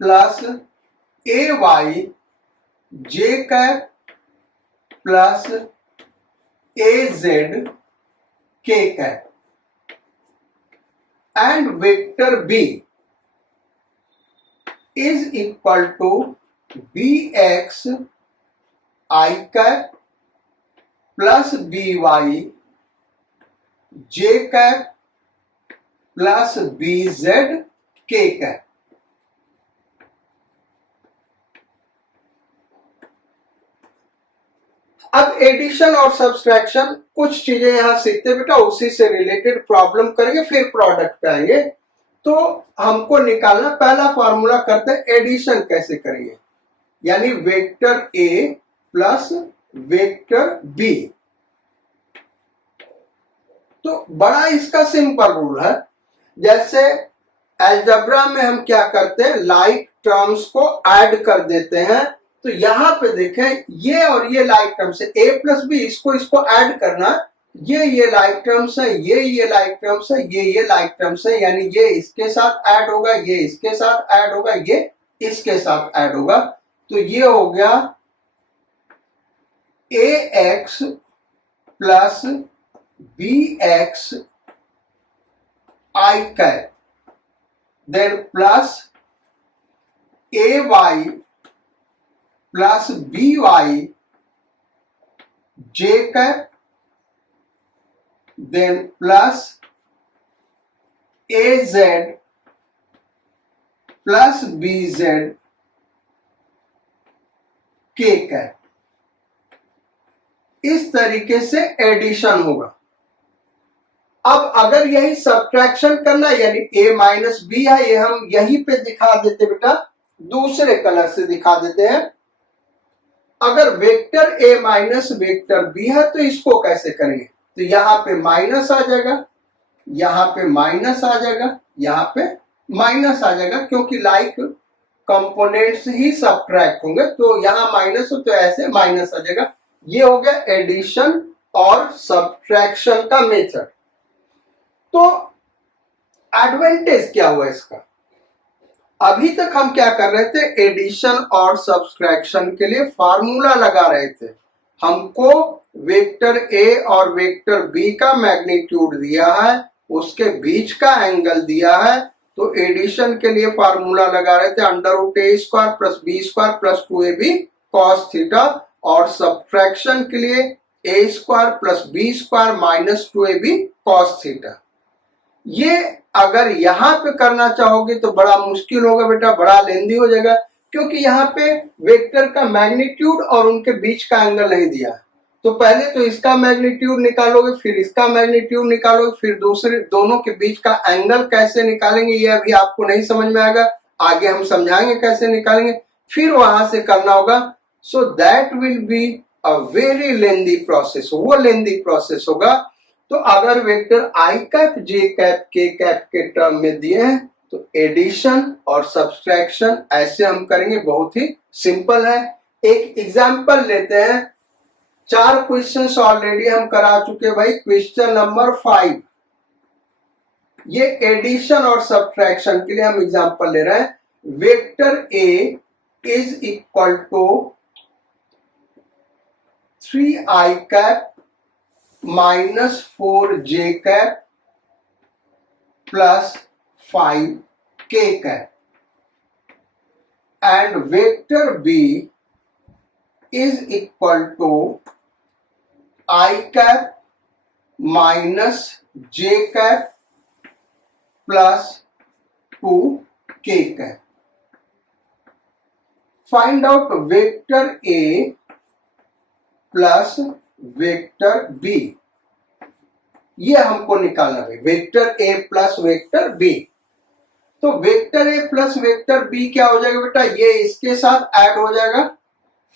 plus A Y J cap plus A Z के cap and vector B is equal to B X I cap plus B Y J cap plus B Z के कैप। अब एडिशन और सब्सट्रैक्शन कुछ चीजें यहां सीखते बेटा, उसी से रिलेटेड प्रॉब्लम करेंगे, फिर प्रोडक्ट पे आएंगे। तो हमको निकालना, पहला फॉर्मूला करते हैं एडिशन कैसे करेंगे, यानी vector A plus vector B. तो बड़ा इसका सिंपल रूल है, जैसे अलजेब्रा में हम क्या करते हैं, लाइक टर्म्स को ऐड कर देते हैं। तो यहां पे देखें, ये और ये लाइक टर्म्स है, ए प्लस बी, इसको ऐड करना, ये लाइक टर्म्स है, ये लाइक टर्म्स है, ये लाइक टर्म्स है, यानी ये इसके साथ ऐड होगा, ये इसके साथ ऐड होगा, ये इसके साथ ऐड होगा। तो ये हो गया A x plus B X I cap, then plus A Y plus B Y J cap, then plus A Z plus B Z के कैप। इस तरीके से एडिशन होगा। अब अगर यही सब्ट्रैक्शन करना, यानी ए माइनस बी है, ये हम यहीं पे दिखा देते बेटा, दूसरे कलर से दिखा देते हैं। अगर vector A minus vector B है तो इसको कैसे करेंगे, तो यहां पे माइनस आ जाएगा, यहां पे माइनस आ जाएगा, यहां पे माइनस आ जाएगा, क्योंकि लाइक कंपोनेंट्स ही सब्ट्रैक्ट होंगे। तो यहां माइनस हो तो ऐसे माइनस आ जाएगा। ये हो गया एडिशन और सब्ट्रैक्शन का मेथड। तो एडवांटेज क्या हुआ इसका, अभी तक हम क्या कर रहे थे, एडिशन और सब्ट्रैक्शन के लिए फार्मूला लगा रहे थे। हमको वेक्टर ए और वेक्टर बी का मैग्नीट्यूड दिया है, उसके बीच का एंगल दिया है। तो एडिशन के लिए फार्मूला लगा रहे थे, under root A square plus B square plus 2ab cos theta, और सब्ट्रैक्शन के लिए A square plus B square minus 2ab cos theta. ये अगर यहां पे करना चाहोगे तो बड़ा मुश्किल होगा बेटा, बड़ा लेंदी हो जाएगा, क्योंकि यहाँ पे वेक्टर का मैग्नीट्यूड और उनके बीच का एंगल नहीं दिया। तो पहले तो इसका मैग्नीट्यूड निकालोगे, फिर इसका मैग्नीट्यूड निकालोगे, फिर दूसरे दोनों के बीच का एंगल कैसे निकालेंगे, ये अभी आपको नहीं समझ में आएगा, आगे हम समझाएंगे कैसे निकालेंगे, फिर वहां से करना होगा। So that will be a very lengthy process, वो लेंदी प्रोसेस होगा। तो अगर vector i cap j cap k cap के टर्म में दिए हैं तो एडिशन और सब्ट्रैक्शन ऐसे हम करेंगे, बहुत ही सिंपल है। एक एग्जांपल लेते हैं, 4 क्वेश्चंस ऑलरेडी हम करा चुके भाई। क्वेश्चन नंबर 5, ये एडिशन और सब्ट्रैक्शन के लिए हम एग्जांपल ले रहे हैं। Vector A is equal to 3i cap minus 4j cap plus 5k cap, and vector B is equal to i cap minus j cap plus 2k cap. Find out vector A plus vector B, ये हमको निकालना है, vector A plus vector B. तो vector A plus vector B क्या हो जाएगा बेटा, ये इसके साथ ऐड हो जाएगा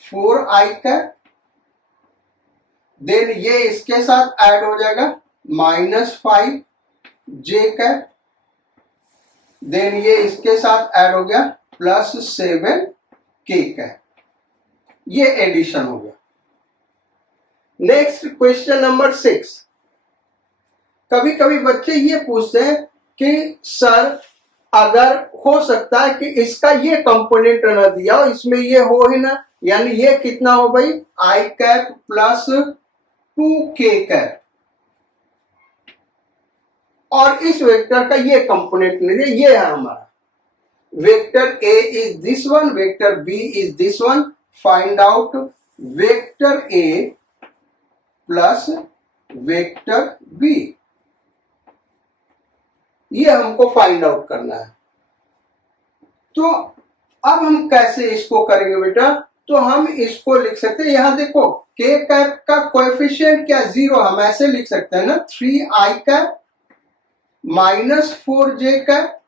4i कैप, देन ये इसके साथ ऐड हो जाएगा माइनस 5j कैप, देन ये इसके साथ ऐड हो गया प्लस 7k कैप। ये एडिशन हो गया। Next question number 6। कभी कभी बच्चे ये पूछते हैं कि सर अगर हो सकता है कि इसका ये कंपोनेंट न दिया हो, इसमें ये हो ही ना, यानी ये कितना हो भाई आई कैप प्लस 2k कैप, और इस वेक्टर का ये कंपोनेंट नहीं दिया, ये है हमारा vector a is this one, vector b is this one, find out vector a plus vector b, ये हमको फाइंड आउट करना है। तो अब हम कैसे इसको करेंगे बेटा, तो हम इसको लिख सकते हैं, यहां देखो k कैप का कोएफिशिएंट क्या 0, हम ऐसे लिख सकते हैं ना 3i cap minus 4j cap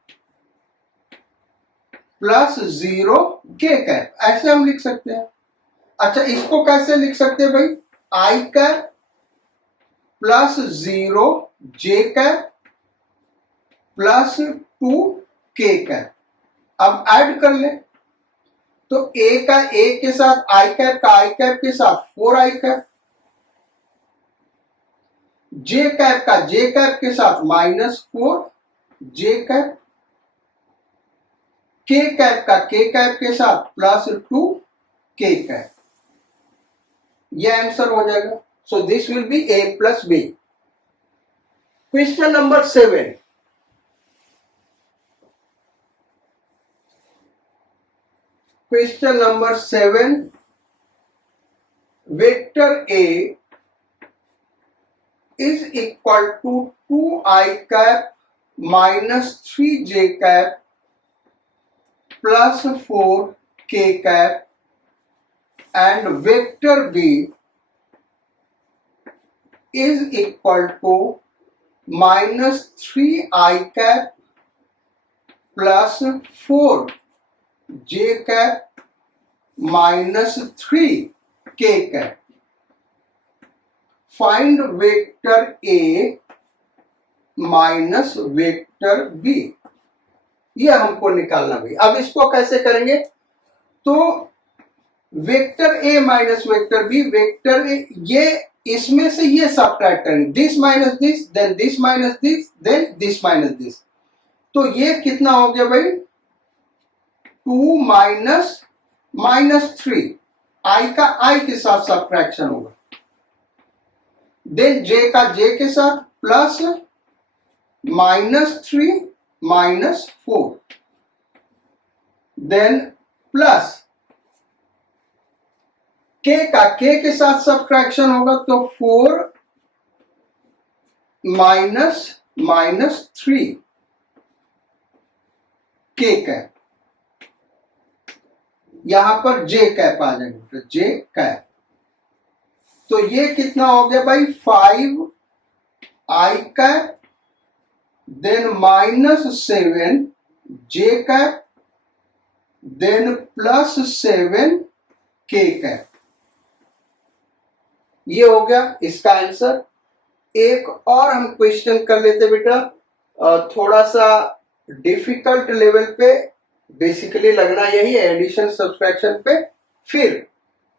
plus 0k cap, ऐसे हम लिख सकते हैं। अच्छा इसको कैसे लिख सकते हैं भाई, i cap plus 0j cap plus 2k cap. अब ऐड कर ले तो a का a के साथ, i कैप का i कैप के साथ 4i कैप, j कैप का j कैप के साथ minus 4j cap, k cap का k कैप के साथ प्लस 2k कैप, यह आंसर हो जाएगा। So this will be a plus b। Question number 7। Question number 7, vector A is equal to 2i cap minus 3j cap plus 4k cap, and vector B is equal to minus 3i cap plus 4j cap minus 3k cap। Find vector A minus vector B, ये हमको निकालना भी। अब इसको कैसे करेंगे, तो vector A minus vector B, vector A ये इसमें से ये सब्ट्रैक्ट करेंगे, this minus this, then this minus this, then this minus this, तो ये कितना हो गया भाई 2 माइनस माइनस 3, i का i के साथ सब्ट्रैक्शन होगा, देन j का j के साथ plus minus 3 minus 4, then plus k का k के साथ सब्ट्रैक्शन होगा, तो 4 माइनस माइनस 3 k कैप, यहां पर j कैप आ जाएगा, तो j कैप, तो ये कितना हो गया भाई 5 i cap, then minus 7 j cap, then plus 7 k cap, ये हो गया इसका आंसर। एक और हम क्वेश्चन कर लेते बेटा, थोड़ा सा डिफिकल्ट लेवल पे, बेसिकली लगना यही है एडिशन सब्सट्रैक्शन पे। फिर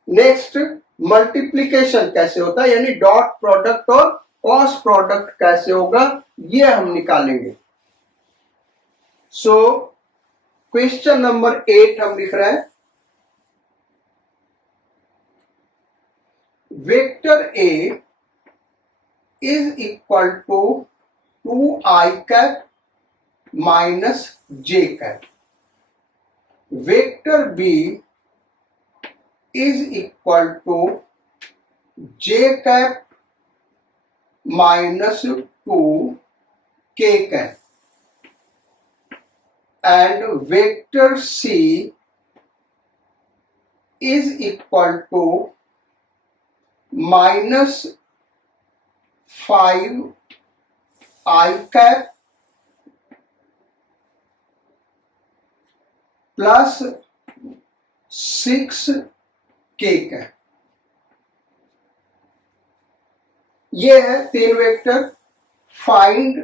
नेक्स्ट मल्टीप्लिकेशन कैसे होता है, यानी डॉट प्रोडक्ट और क्रॉस प्रोडक्ट कैसे होगा, ये हम निकालेंगे। सो क्वेश्चन नंबर 8 हम लिख रहे हैं, vector A is equal to 2i cap minus j cap, vector B is equal to j cap minus 2k cap, and vector C is equal to minus 5 I cap plus 6 k cap. ये है 3 vector. Find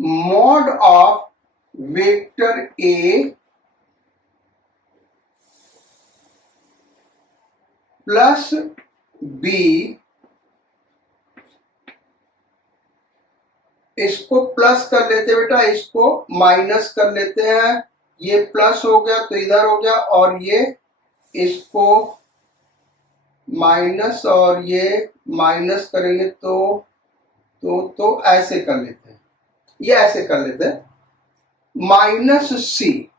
mod of vector A plus B, इसको प्लस कर लेते हैं बेटा, इसको माइनस कर लेते हैं, ये प्लस हो गया तो इधर हो गया, और ये इसको माइनस और ये माइनस करेंगे तो ऐसे कर लेते हैं, ये ऐसे कर लेते हैं, माइनस सी,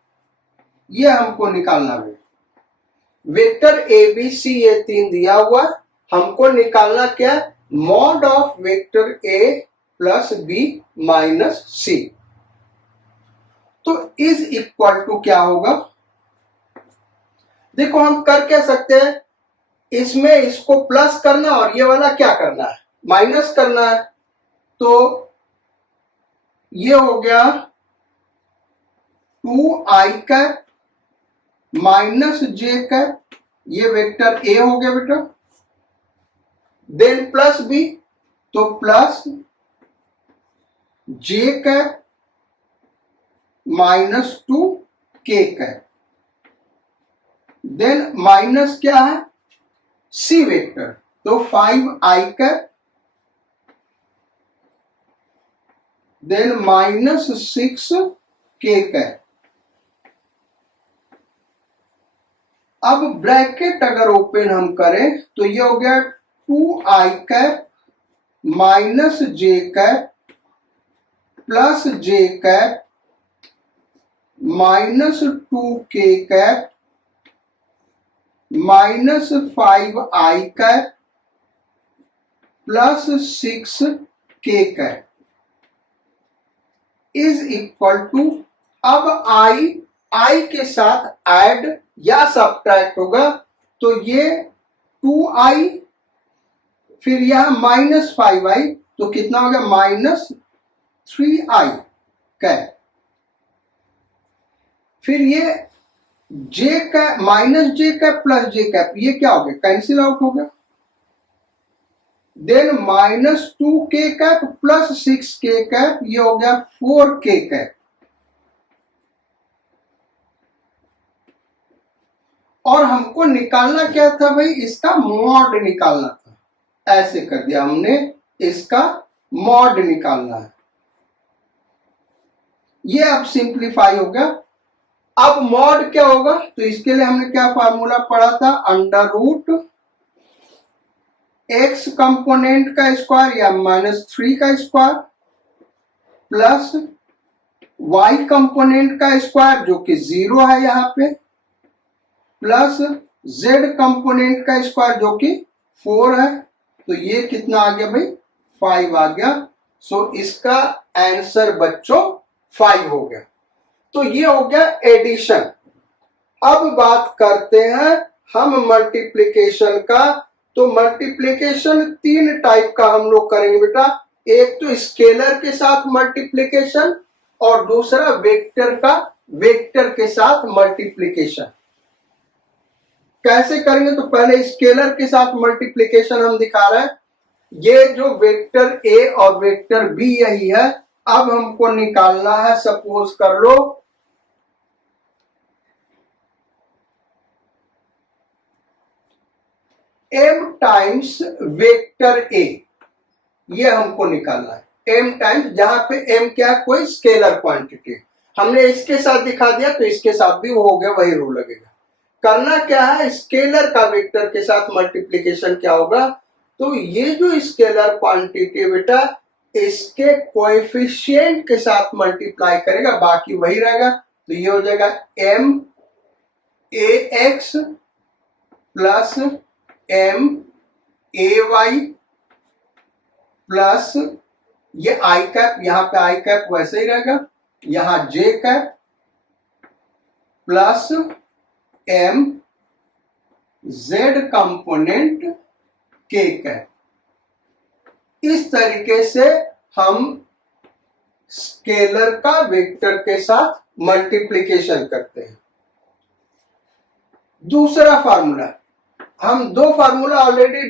ये हमको निकालना है। वेक्टर ए बी सी ये तीन दिया हुआ, हमको निकालना क्या, mod of vector A plus B minus C. तो इज इक्वल टू क्या होगा, देखो हम कर क्या सकते हैं, इसमें इसको प्लस करना और ये वाला क्या करना है, माइनस करना है। तो ये हो गया 2i कैप माइनस जे कैप, ये वेक्टर ए हो गया बेटा, देन प्लस बी, तो प्लस जे cap minus 2k cap, then minus क्या है सी वेक्टर, तो 5i cap, then minus 6k cap. अब ब्रैकेट अगर ओपन हम करें तो ये हो गया 2i cap minus J cap plus J cap minus 2k cap minus 5i cap plus 6k cap is equal to, अब i के साथ ऐड या सब्ट्रैक्ट होगा, तो ये 2i फिर यहां माइनस 5i, तो कितना हो गया माइनस 3i कैप, फिर ये जे कैप माइनस जे कैप प्लस जे कैप, ये क्या हो गया कैंसिल आउट हो गया, then minus 2k cap plus 6k cap, ये हो गया 4k कैप। और हमको निकालना क्या था भाई, इसका मॉड निकालना था, ऐसे कर दिया हमने, इसका मॉड निकालना है, ये अब सिंप्लीफाई हो गया। अब मॉड क्या होगा, तो इसके लिए हमने क्या फार्मूला पढ़ा था, अंडर रूट एक्स कंपोनेंट का स्क्वायर या माइनस 3 का स्क्वायर प्लस वाई कंपोनेंट का स्क्वायर जो कि 0 है यहाँ पे, प्लस जेड कंपोनेंट का स्क्वायर जो कि 4 है, तो ये कितना आ गया भाई 5 आ गया। सो इसका आंसर बच्चों 5 हो गया। तो ये हो गया एडिशन। अब बात करते हैं हम मल्टीप्लिकेशन का। तो मल्टीप्लिकेशन 3 टाइप का हम लोग करेंगे बेटा, एक तो स्केलर के साथ मल्टीप्लिकेशन और दूसरा वेक्टर का वेक्टर के साथ मल्टीप्लिकेशन। कैसे करेंगे, तो पहले स्केलर के साथ मल्टीप्लिकेशन हम दिखा रहे हैं। ये जो वेक्टर ए और वेक्टर बी यही है। अब हमको निकालना है, सपोज कर लो m टाइम्स वेक्टर ए, ये हमको निकालना है m टाइम्स, जहां पे m क्या कोई स्केलर क्वांटिटी। हमने इसके साथ दिखा दिया तो इसके साथ भी वो हो गया, वही रूल लगेगा। करना क्या है, स्केलर का वेक्टर के साथ मल्टीप्लिकेशन क्या होगा, तो ये जो स्केलर क्वांटिटी बेटा इसके कोएफिशिएंट के साथ मल्टीप्लाई करेगा, बाकी वही रहेगा। तो ये हो जाएगा m ax plus m ay plus ये आई कैप, यहां पे आई कैप वैसे ही रहेगा, यहां J cap plus m z component k cap. इस तरीके से हम स्केलर का वेक्टर के साथ मल्टीप्लिकेशन करते हैं। दूसरा फार्मूला, हम 2 फार्मूला ऑलरेडी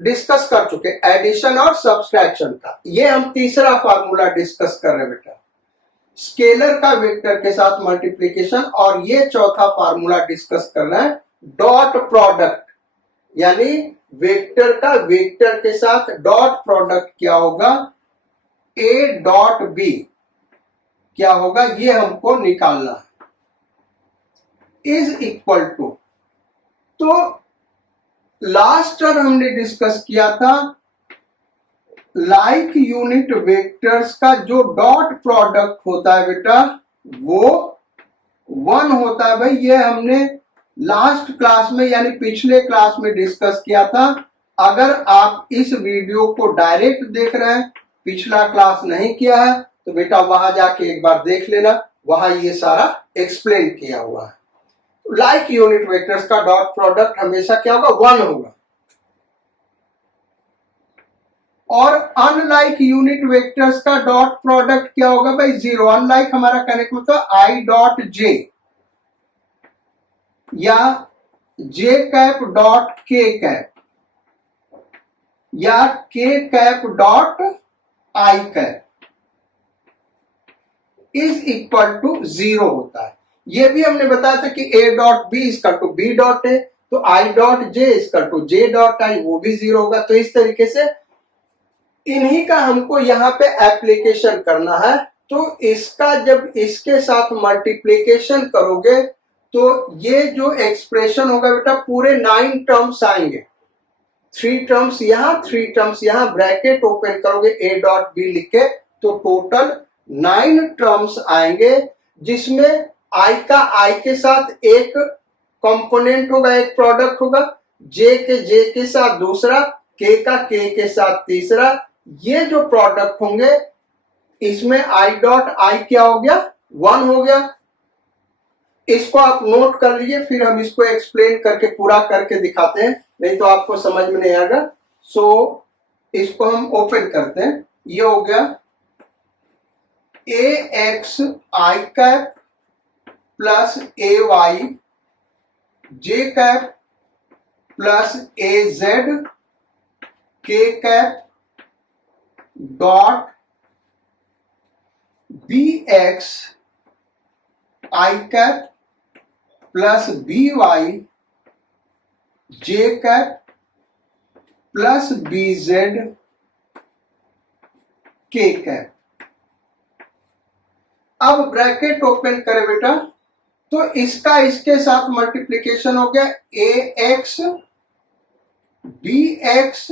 डिस्कस कर चुके, एडिशन और सब्सट्रैक्शन का। ये हम तीसरा फार्मूला डिस्कस कर रहे हैं बेटा, स्केलर का वेक्टर के साथ मल्टीप्लिकेशन। और ये चौथा फार्मूला डिस्कस कर रहे हैं, डॉट प्रोडक्ट। यानी वेक्टर का वेक्टर के साथ डॉट प्रोडक्ट क्या होगा, ए डॉट बी क्या होगा, ये हमको निकालना है। इज इक्वल टू, तो लास्ट टर्म हमने डिस्कस किया था लाइक यूनिट वेक्टर्स का जो डॉट प्रोडक्ट होता है बेटा वो 1 होता है। भाई ये हमने लास्ट क्लास में यानी पिछले क्लास में डिस्कस किया था। अगर आप इस वीडियो को डायरेक्ट देख रहे हैं, पिछला क्लास नहीं किया है, तो बेटा वहां जाके एक बार देख लेना, वहां ये सारा एक्सप्लेन किया हुआ है। लाइक यूनिट वेक्टर्स का डॉट प्रोडक्ट हमेशा क्या होगा, 1 होगा। और अनलाइक यूनिट वेक्टर्स का डॉट प्रोडक्ट क्या होगा भाई, 0। अनलाइक हमारा कहने का मतलब आई डॉट जे या जे कैप डॉट के कैप या K cap dot I cap is equal to 0 होता है। यह भी हमने बताया था कि A dot B equal to B dot A, तो I dot J equal to J dot I, वो भी 0 होगा। तो इस तरीके से इन्हीं का हमको यहाँ पे एप्लीकेशन करना है। तो इसका जब इसके साथ मल्टीप्लीकेशन करोगे तो ये जो एक्सप्रेशन होगा बेटा पूरे 9 टर्म्स आएंगे, 3 टर्म्स यहाँ 3 टर्म्स यहाँ, ब्रैकेट ओपन करोगे ए डॉट बी लिख के, तो टोटल 9 टर्म्स आएंगे, जिसमें आई के साथ एक कंपोनेंट होगा, एक प्रोडक्ट होगा, जे के साथ दूसरा, के के साथ तीसरा। ये जो प्रोडक्ट होंगे इसमें आई डॉट आई क्या हो गया, 1 हो गया। इसको आप नोट कर लीजिए, फिर हम इसको एक्सप्लेन करके पूरा करके दिखाते हैं, नहीं तो आपको समझ में नहीं आएगा। सो इसको हम ओपन करते हैं। ये हो गया A X I cap plus A Y J cap plus A Z के कैप डॉट बी एक्स आई कैप प्लस बी वाई जे कैप प्लस बी जेड के कैप। अब ब्रैकेट ओपन करें बेटा, तो इसका इसके साथ मल्टीप्लीकेशन हो गया, A x B X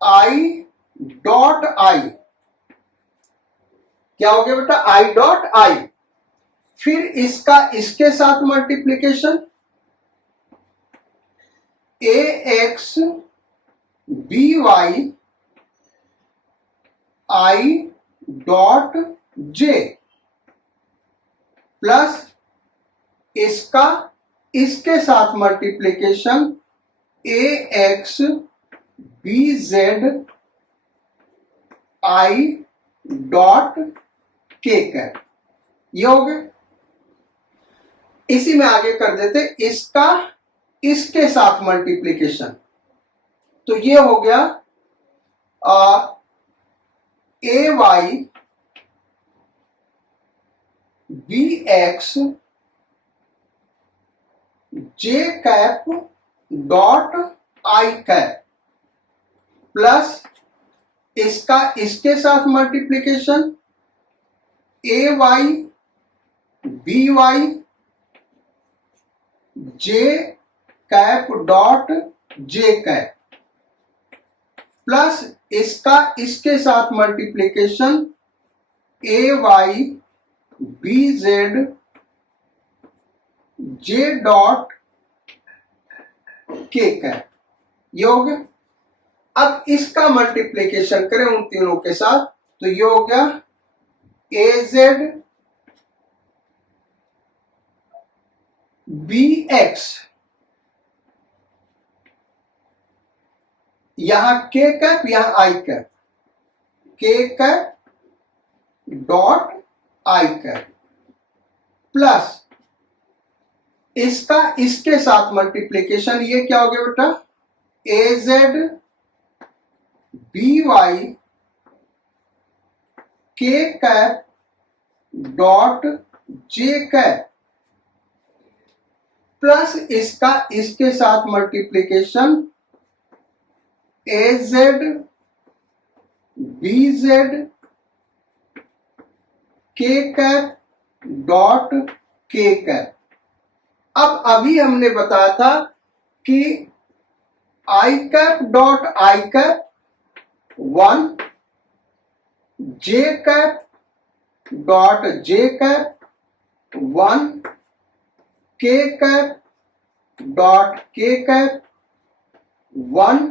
I dot I क्या हो गया बेटा, आई डॉट आई। फिर इसका इसके साथ multiplication, a x b y i dot j plus इसका इसके साथ multiplication, a x b z i dot के कैप। ये हो गए। इसी में आगे कर देते इसका इसके साथ मल्टीप्लीकेशन, तो ये हो गया A Y B X J cap dot I cap plus इसका इसके साथ multiplication, A Y B Y J cap dot J cap plus इसका इसके साथ multiplication, A Y B Z J dot के कैप। ये हो गया। अब इसका मल्टीप्लीकेशन करें उन तीनों के साथ, तो ये हो गया ए जेड बी एक्स, यहां के कैप यहां आई cap, k cap dot I cap plus इसका इसके साथ मल्टीप्लीकेशन, ये क्या हो गया बेटा, ए जेड बी वाई के cap dot J cap plus इसका इसके साथ multiplication AZ BZ K cap dot K cap. अब अभी हमने बताया था कि I cap dot I cap 1, J cap dot J cap 1, K cap dot K cap 1।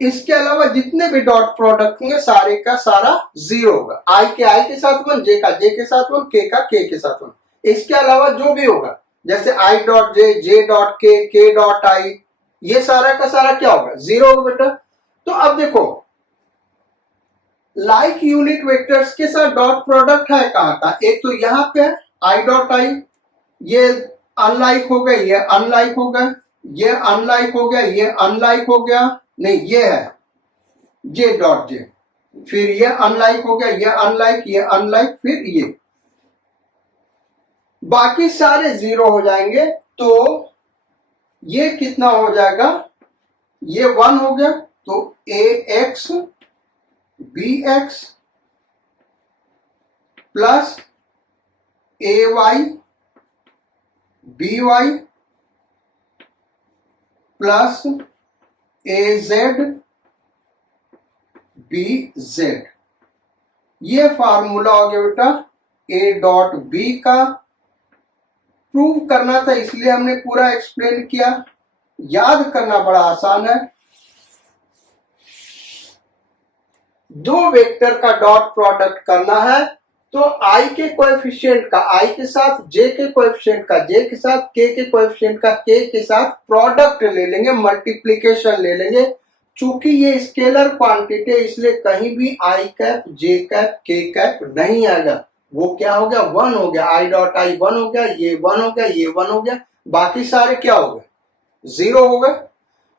इसके अलावा जितने भी डॉट प्रोडक्ट होंगे सारे का सारा 0 होगा। I के साथ 1, J का J के साथ 1, K का K के साथ 1। इसके अलावा जो भी होगा जैसे I dot J, J dot K, K dot I, ये सारा का सारा क्या होगा 0 होगा बेटा। तो अब देखो लाइक यूनिट वेक्टर्स के साथ डॉट प्रोडक्ट है कहाँ का, एक तो यहाँ पे है I डॉट I, ये अनलाइक हो गया, ये अनलाइक हो गया, ये अनलाइक हो गया, ये अनलाइक हो गया, नहीं ये है J डॉट J, फिर ये अनलाइक हो गया, ये अनलाइक, ये अनलाइक, फिर ये, बाकी सारे 0 हो जाएंगे। तो ये कितना हो जाएगा, ये 1 हो गया, तो AX BX plus AY BY plus AZ BZ। ये फार्मूला हो गया बेटा A डॉट B का। प्रूव करना था इसलिए हमने पूरा एक्सप्लेन किया, याद करना बड़ा आसान है। दो वेक्टर का डॉट प्रोडक्ट करना है तो I के कोएफिशिएंट का I के साथ, J के कोएफिशिएंट का J के साथ, K के कोएफिशिएंट का K के साथ प्रोडक्ट ले लेंगे, मल्टीप्लिकेशन ले लेंगे। चूंकि ये स्केलर क्वांटिटी है इसलिए कहीं भी I cap J cap K cap नहीं आएगा, वो क्या हो गया 1 हो गया, I डॉट I 1 हो गया, ये 1 हो गया, ये 1 हो गया, बाकी सारे क्या हो गए 0 हो गए।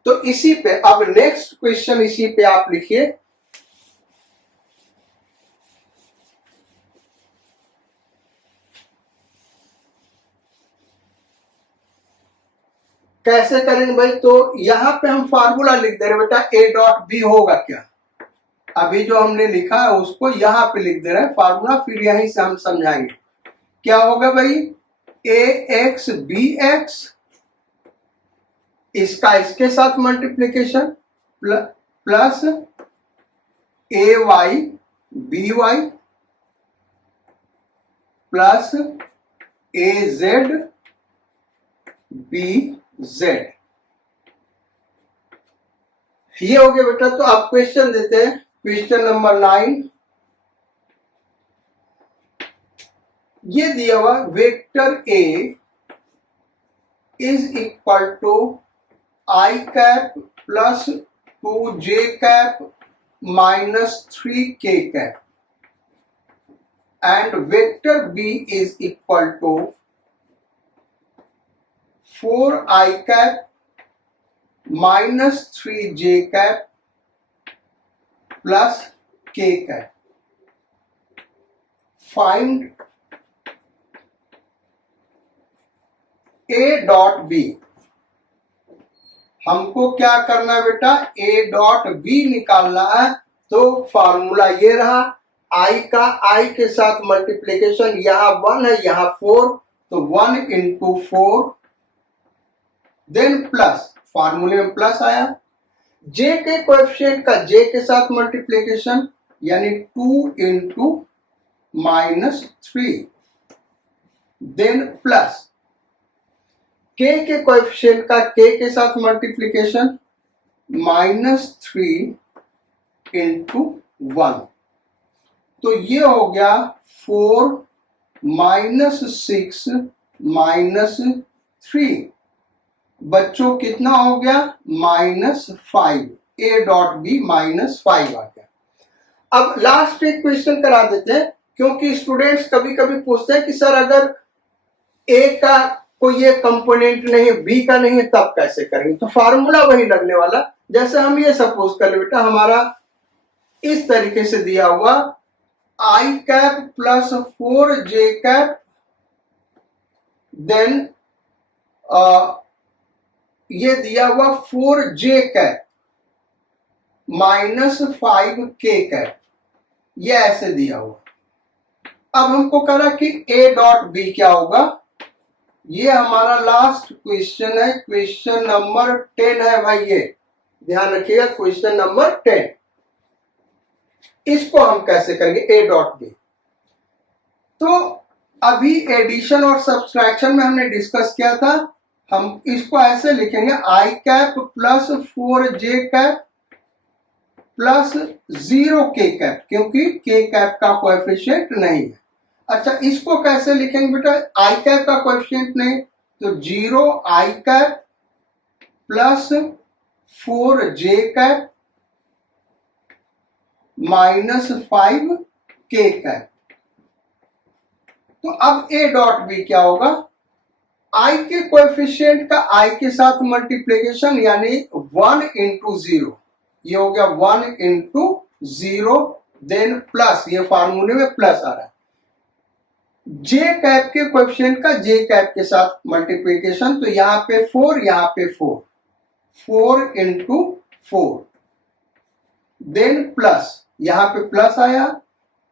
तो इसी पे अब नेक्स्ट क्वेश्चन इसी पे आप लिखिए, कैसे करेंगे भाई। तो यहां पे हम फार्मूला लिख दे रहे बेटा A डॉट B होगा क्या, अभी जो हमने लिखा है उसको यहां पे लिख दे रहे हैं फार्मूला, फिर यहीं से हम समझाएंगे क्या होगा भाई। AX BX इसका इसके साथ multiplication plus AY BY plus AZ BZ। ये हो गया बेटा। तो आप क्वेश्चन देते हैं, क्वेश्चन नंबर 9। ये दिया हुआ vector A is equal to I cap plus 2J cap minus 3K cap and vector B is equal to 4I cap minus 3J cap plus K cap. Find A dot B। हमको क्या करना है बेटा, A डॉट B निकालना है। तो फार्मूला ये रहा, I का I के साथ मल्टीप्लीकेशन, यहां 1 है यहां 4, तो 1 इंटू 4, देन प्लस, फार्मूले में प्लस आया, J के कोएफिशिएंट का J के साथ मल्टीप्लीकेशन यानी 2 into minus 3, then plus K के कोएफिशिएंट का K के साथ मल्टीप्लीकेशन माइनस 3 इंटू 1, तो ये हो गया 4 माइनस 6 माइनस 3, बच्चों कितना हो गया -5। A डॉट B -5 आ गया। अब लास्ट एक क्वेश्चन करा देते हैं, क्योंकि स्टूडेंट्स कभी कभी पूछते हैं कि सर अगर A का कोई ये कंपोनेंट नहीं है, B का नहीं है, तब कैसे करेंगे। तो फार्मूला वही लगने वाला, जैसे हम ये सपोज कर ले बेटा हमारा इस तरीके से दिया हुआ I cap plus 4J cap then ये दिया हुआ 4j cap minus 5k cap, ये ऐसे दिया हुआ। अब हमको कह रहा कि a डॉट b क्या होगा। ये हमारा लास्ट क्वेश्चन है, क्वेश्चन नंबर 10 है भाई, ये ध्यान रखिएगा, क्वेश्चन नंबर 10। इसको हम कैसे करेंगे a डॉट b। तो अभी एडिशन और सब्सट्रैक्शन में हमने डिस्कस किया था, हम इसको ऐसे लिखेंगे i cap plus 4j cap plus 0k cap, क्योंकि k कैप का कोएफिशिएंट नहीं है। अच्छा, इसको कैसे लिखेंगे बेटा, i कैप का कोएफिशिएंट नहीं, तो 0 i cap plus 4j cap minus 5k cap. तो अब a डॉट b क्या होगा, i के कोएफिशिएंट का i के साथ मल्टीप्लिकेशन, यानी 1 इंटू 0, ये हो गया 1 इंटू 0, देन प्लस, ये फार्मूले में प्लस आ रहा है, j कैप के कोएफिशिएंट का j कैप के साथ मल्टीप्लिकेशन, तो यहां पे 4, यहां पे 4, 4 इंटू 4, देन प्लस, यहां पे प्लस आया,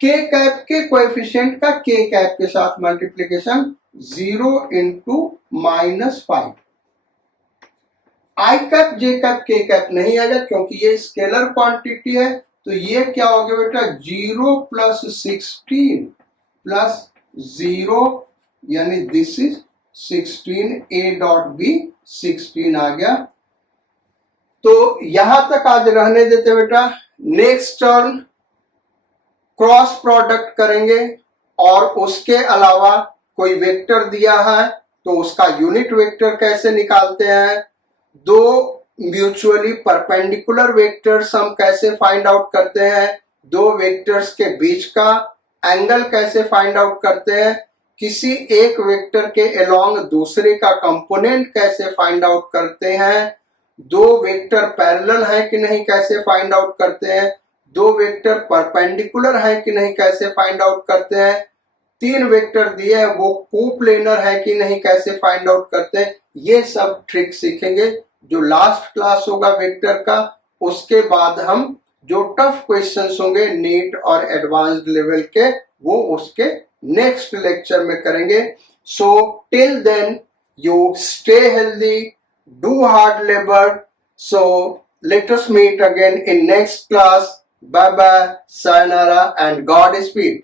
k कैप के कोएफिशिएंट का k कैप के साथ multiplication 0 into minus 5। i cap j cap k cap नहीं आएगा क्योंकि ये स्केलर क्वांटिटी है, तो ये क्या हो गया बेटा, 0 प्लस 16 प्लस 0, यानी this is 16, a dot b 16 आ गया। तो यहां तक आज रहने देते बेटा, नेक्स्ट टर्म क्रॉस प्रोडक्ट करेंगे, और उसके अलावा कोई वेक्टर दिया है तो उसका यूनिट वेक्टर कैसे निकालते हैं, दो म्यूचुअली परपेंडिकुलर वेक्टर्स हम कैसे फाइंड आउट करते हैं, दो वेक्टर्स के बीच का एंगल कैसे फाइंड आउट करते हैं, किसी एक वेक्टर के अलोंग दूसरे का कंपोनेंट कैसे फाइंड आउट करते हैं, दो वेक्टर पैरेलल है कि नहीं कैसे फाइंड आउट करते हैं, दो वेक्टर परपेंडिकुलर है कि नहीं कैसे फाइंड आउट करते हैं, तीन वेक्टर दिए हैं वो कोप्लेनर है कि नहीं कैसे फाइंड आउट करते हैं। ये सब ट्रिक सीखेंगे जो लास्ट क्लास होगा वेक्टर का। उसके बाद हम जो टफ क्वेश्चंस होंगे नीट और एडवांस्ड लेवल के, वो उसके नेक्स्ट लेक्चर में करेंगे। So till then you stay healthy, do hard labor. So let us meet again in next class. Bye bye, sayonara, and God speed.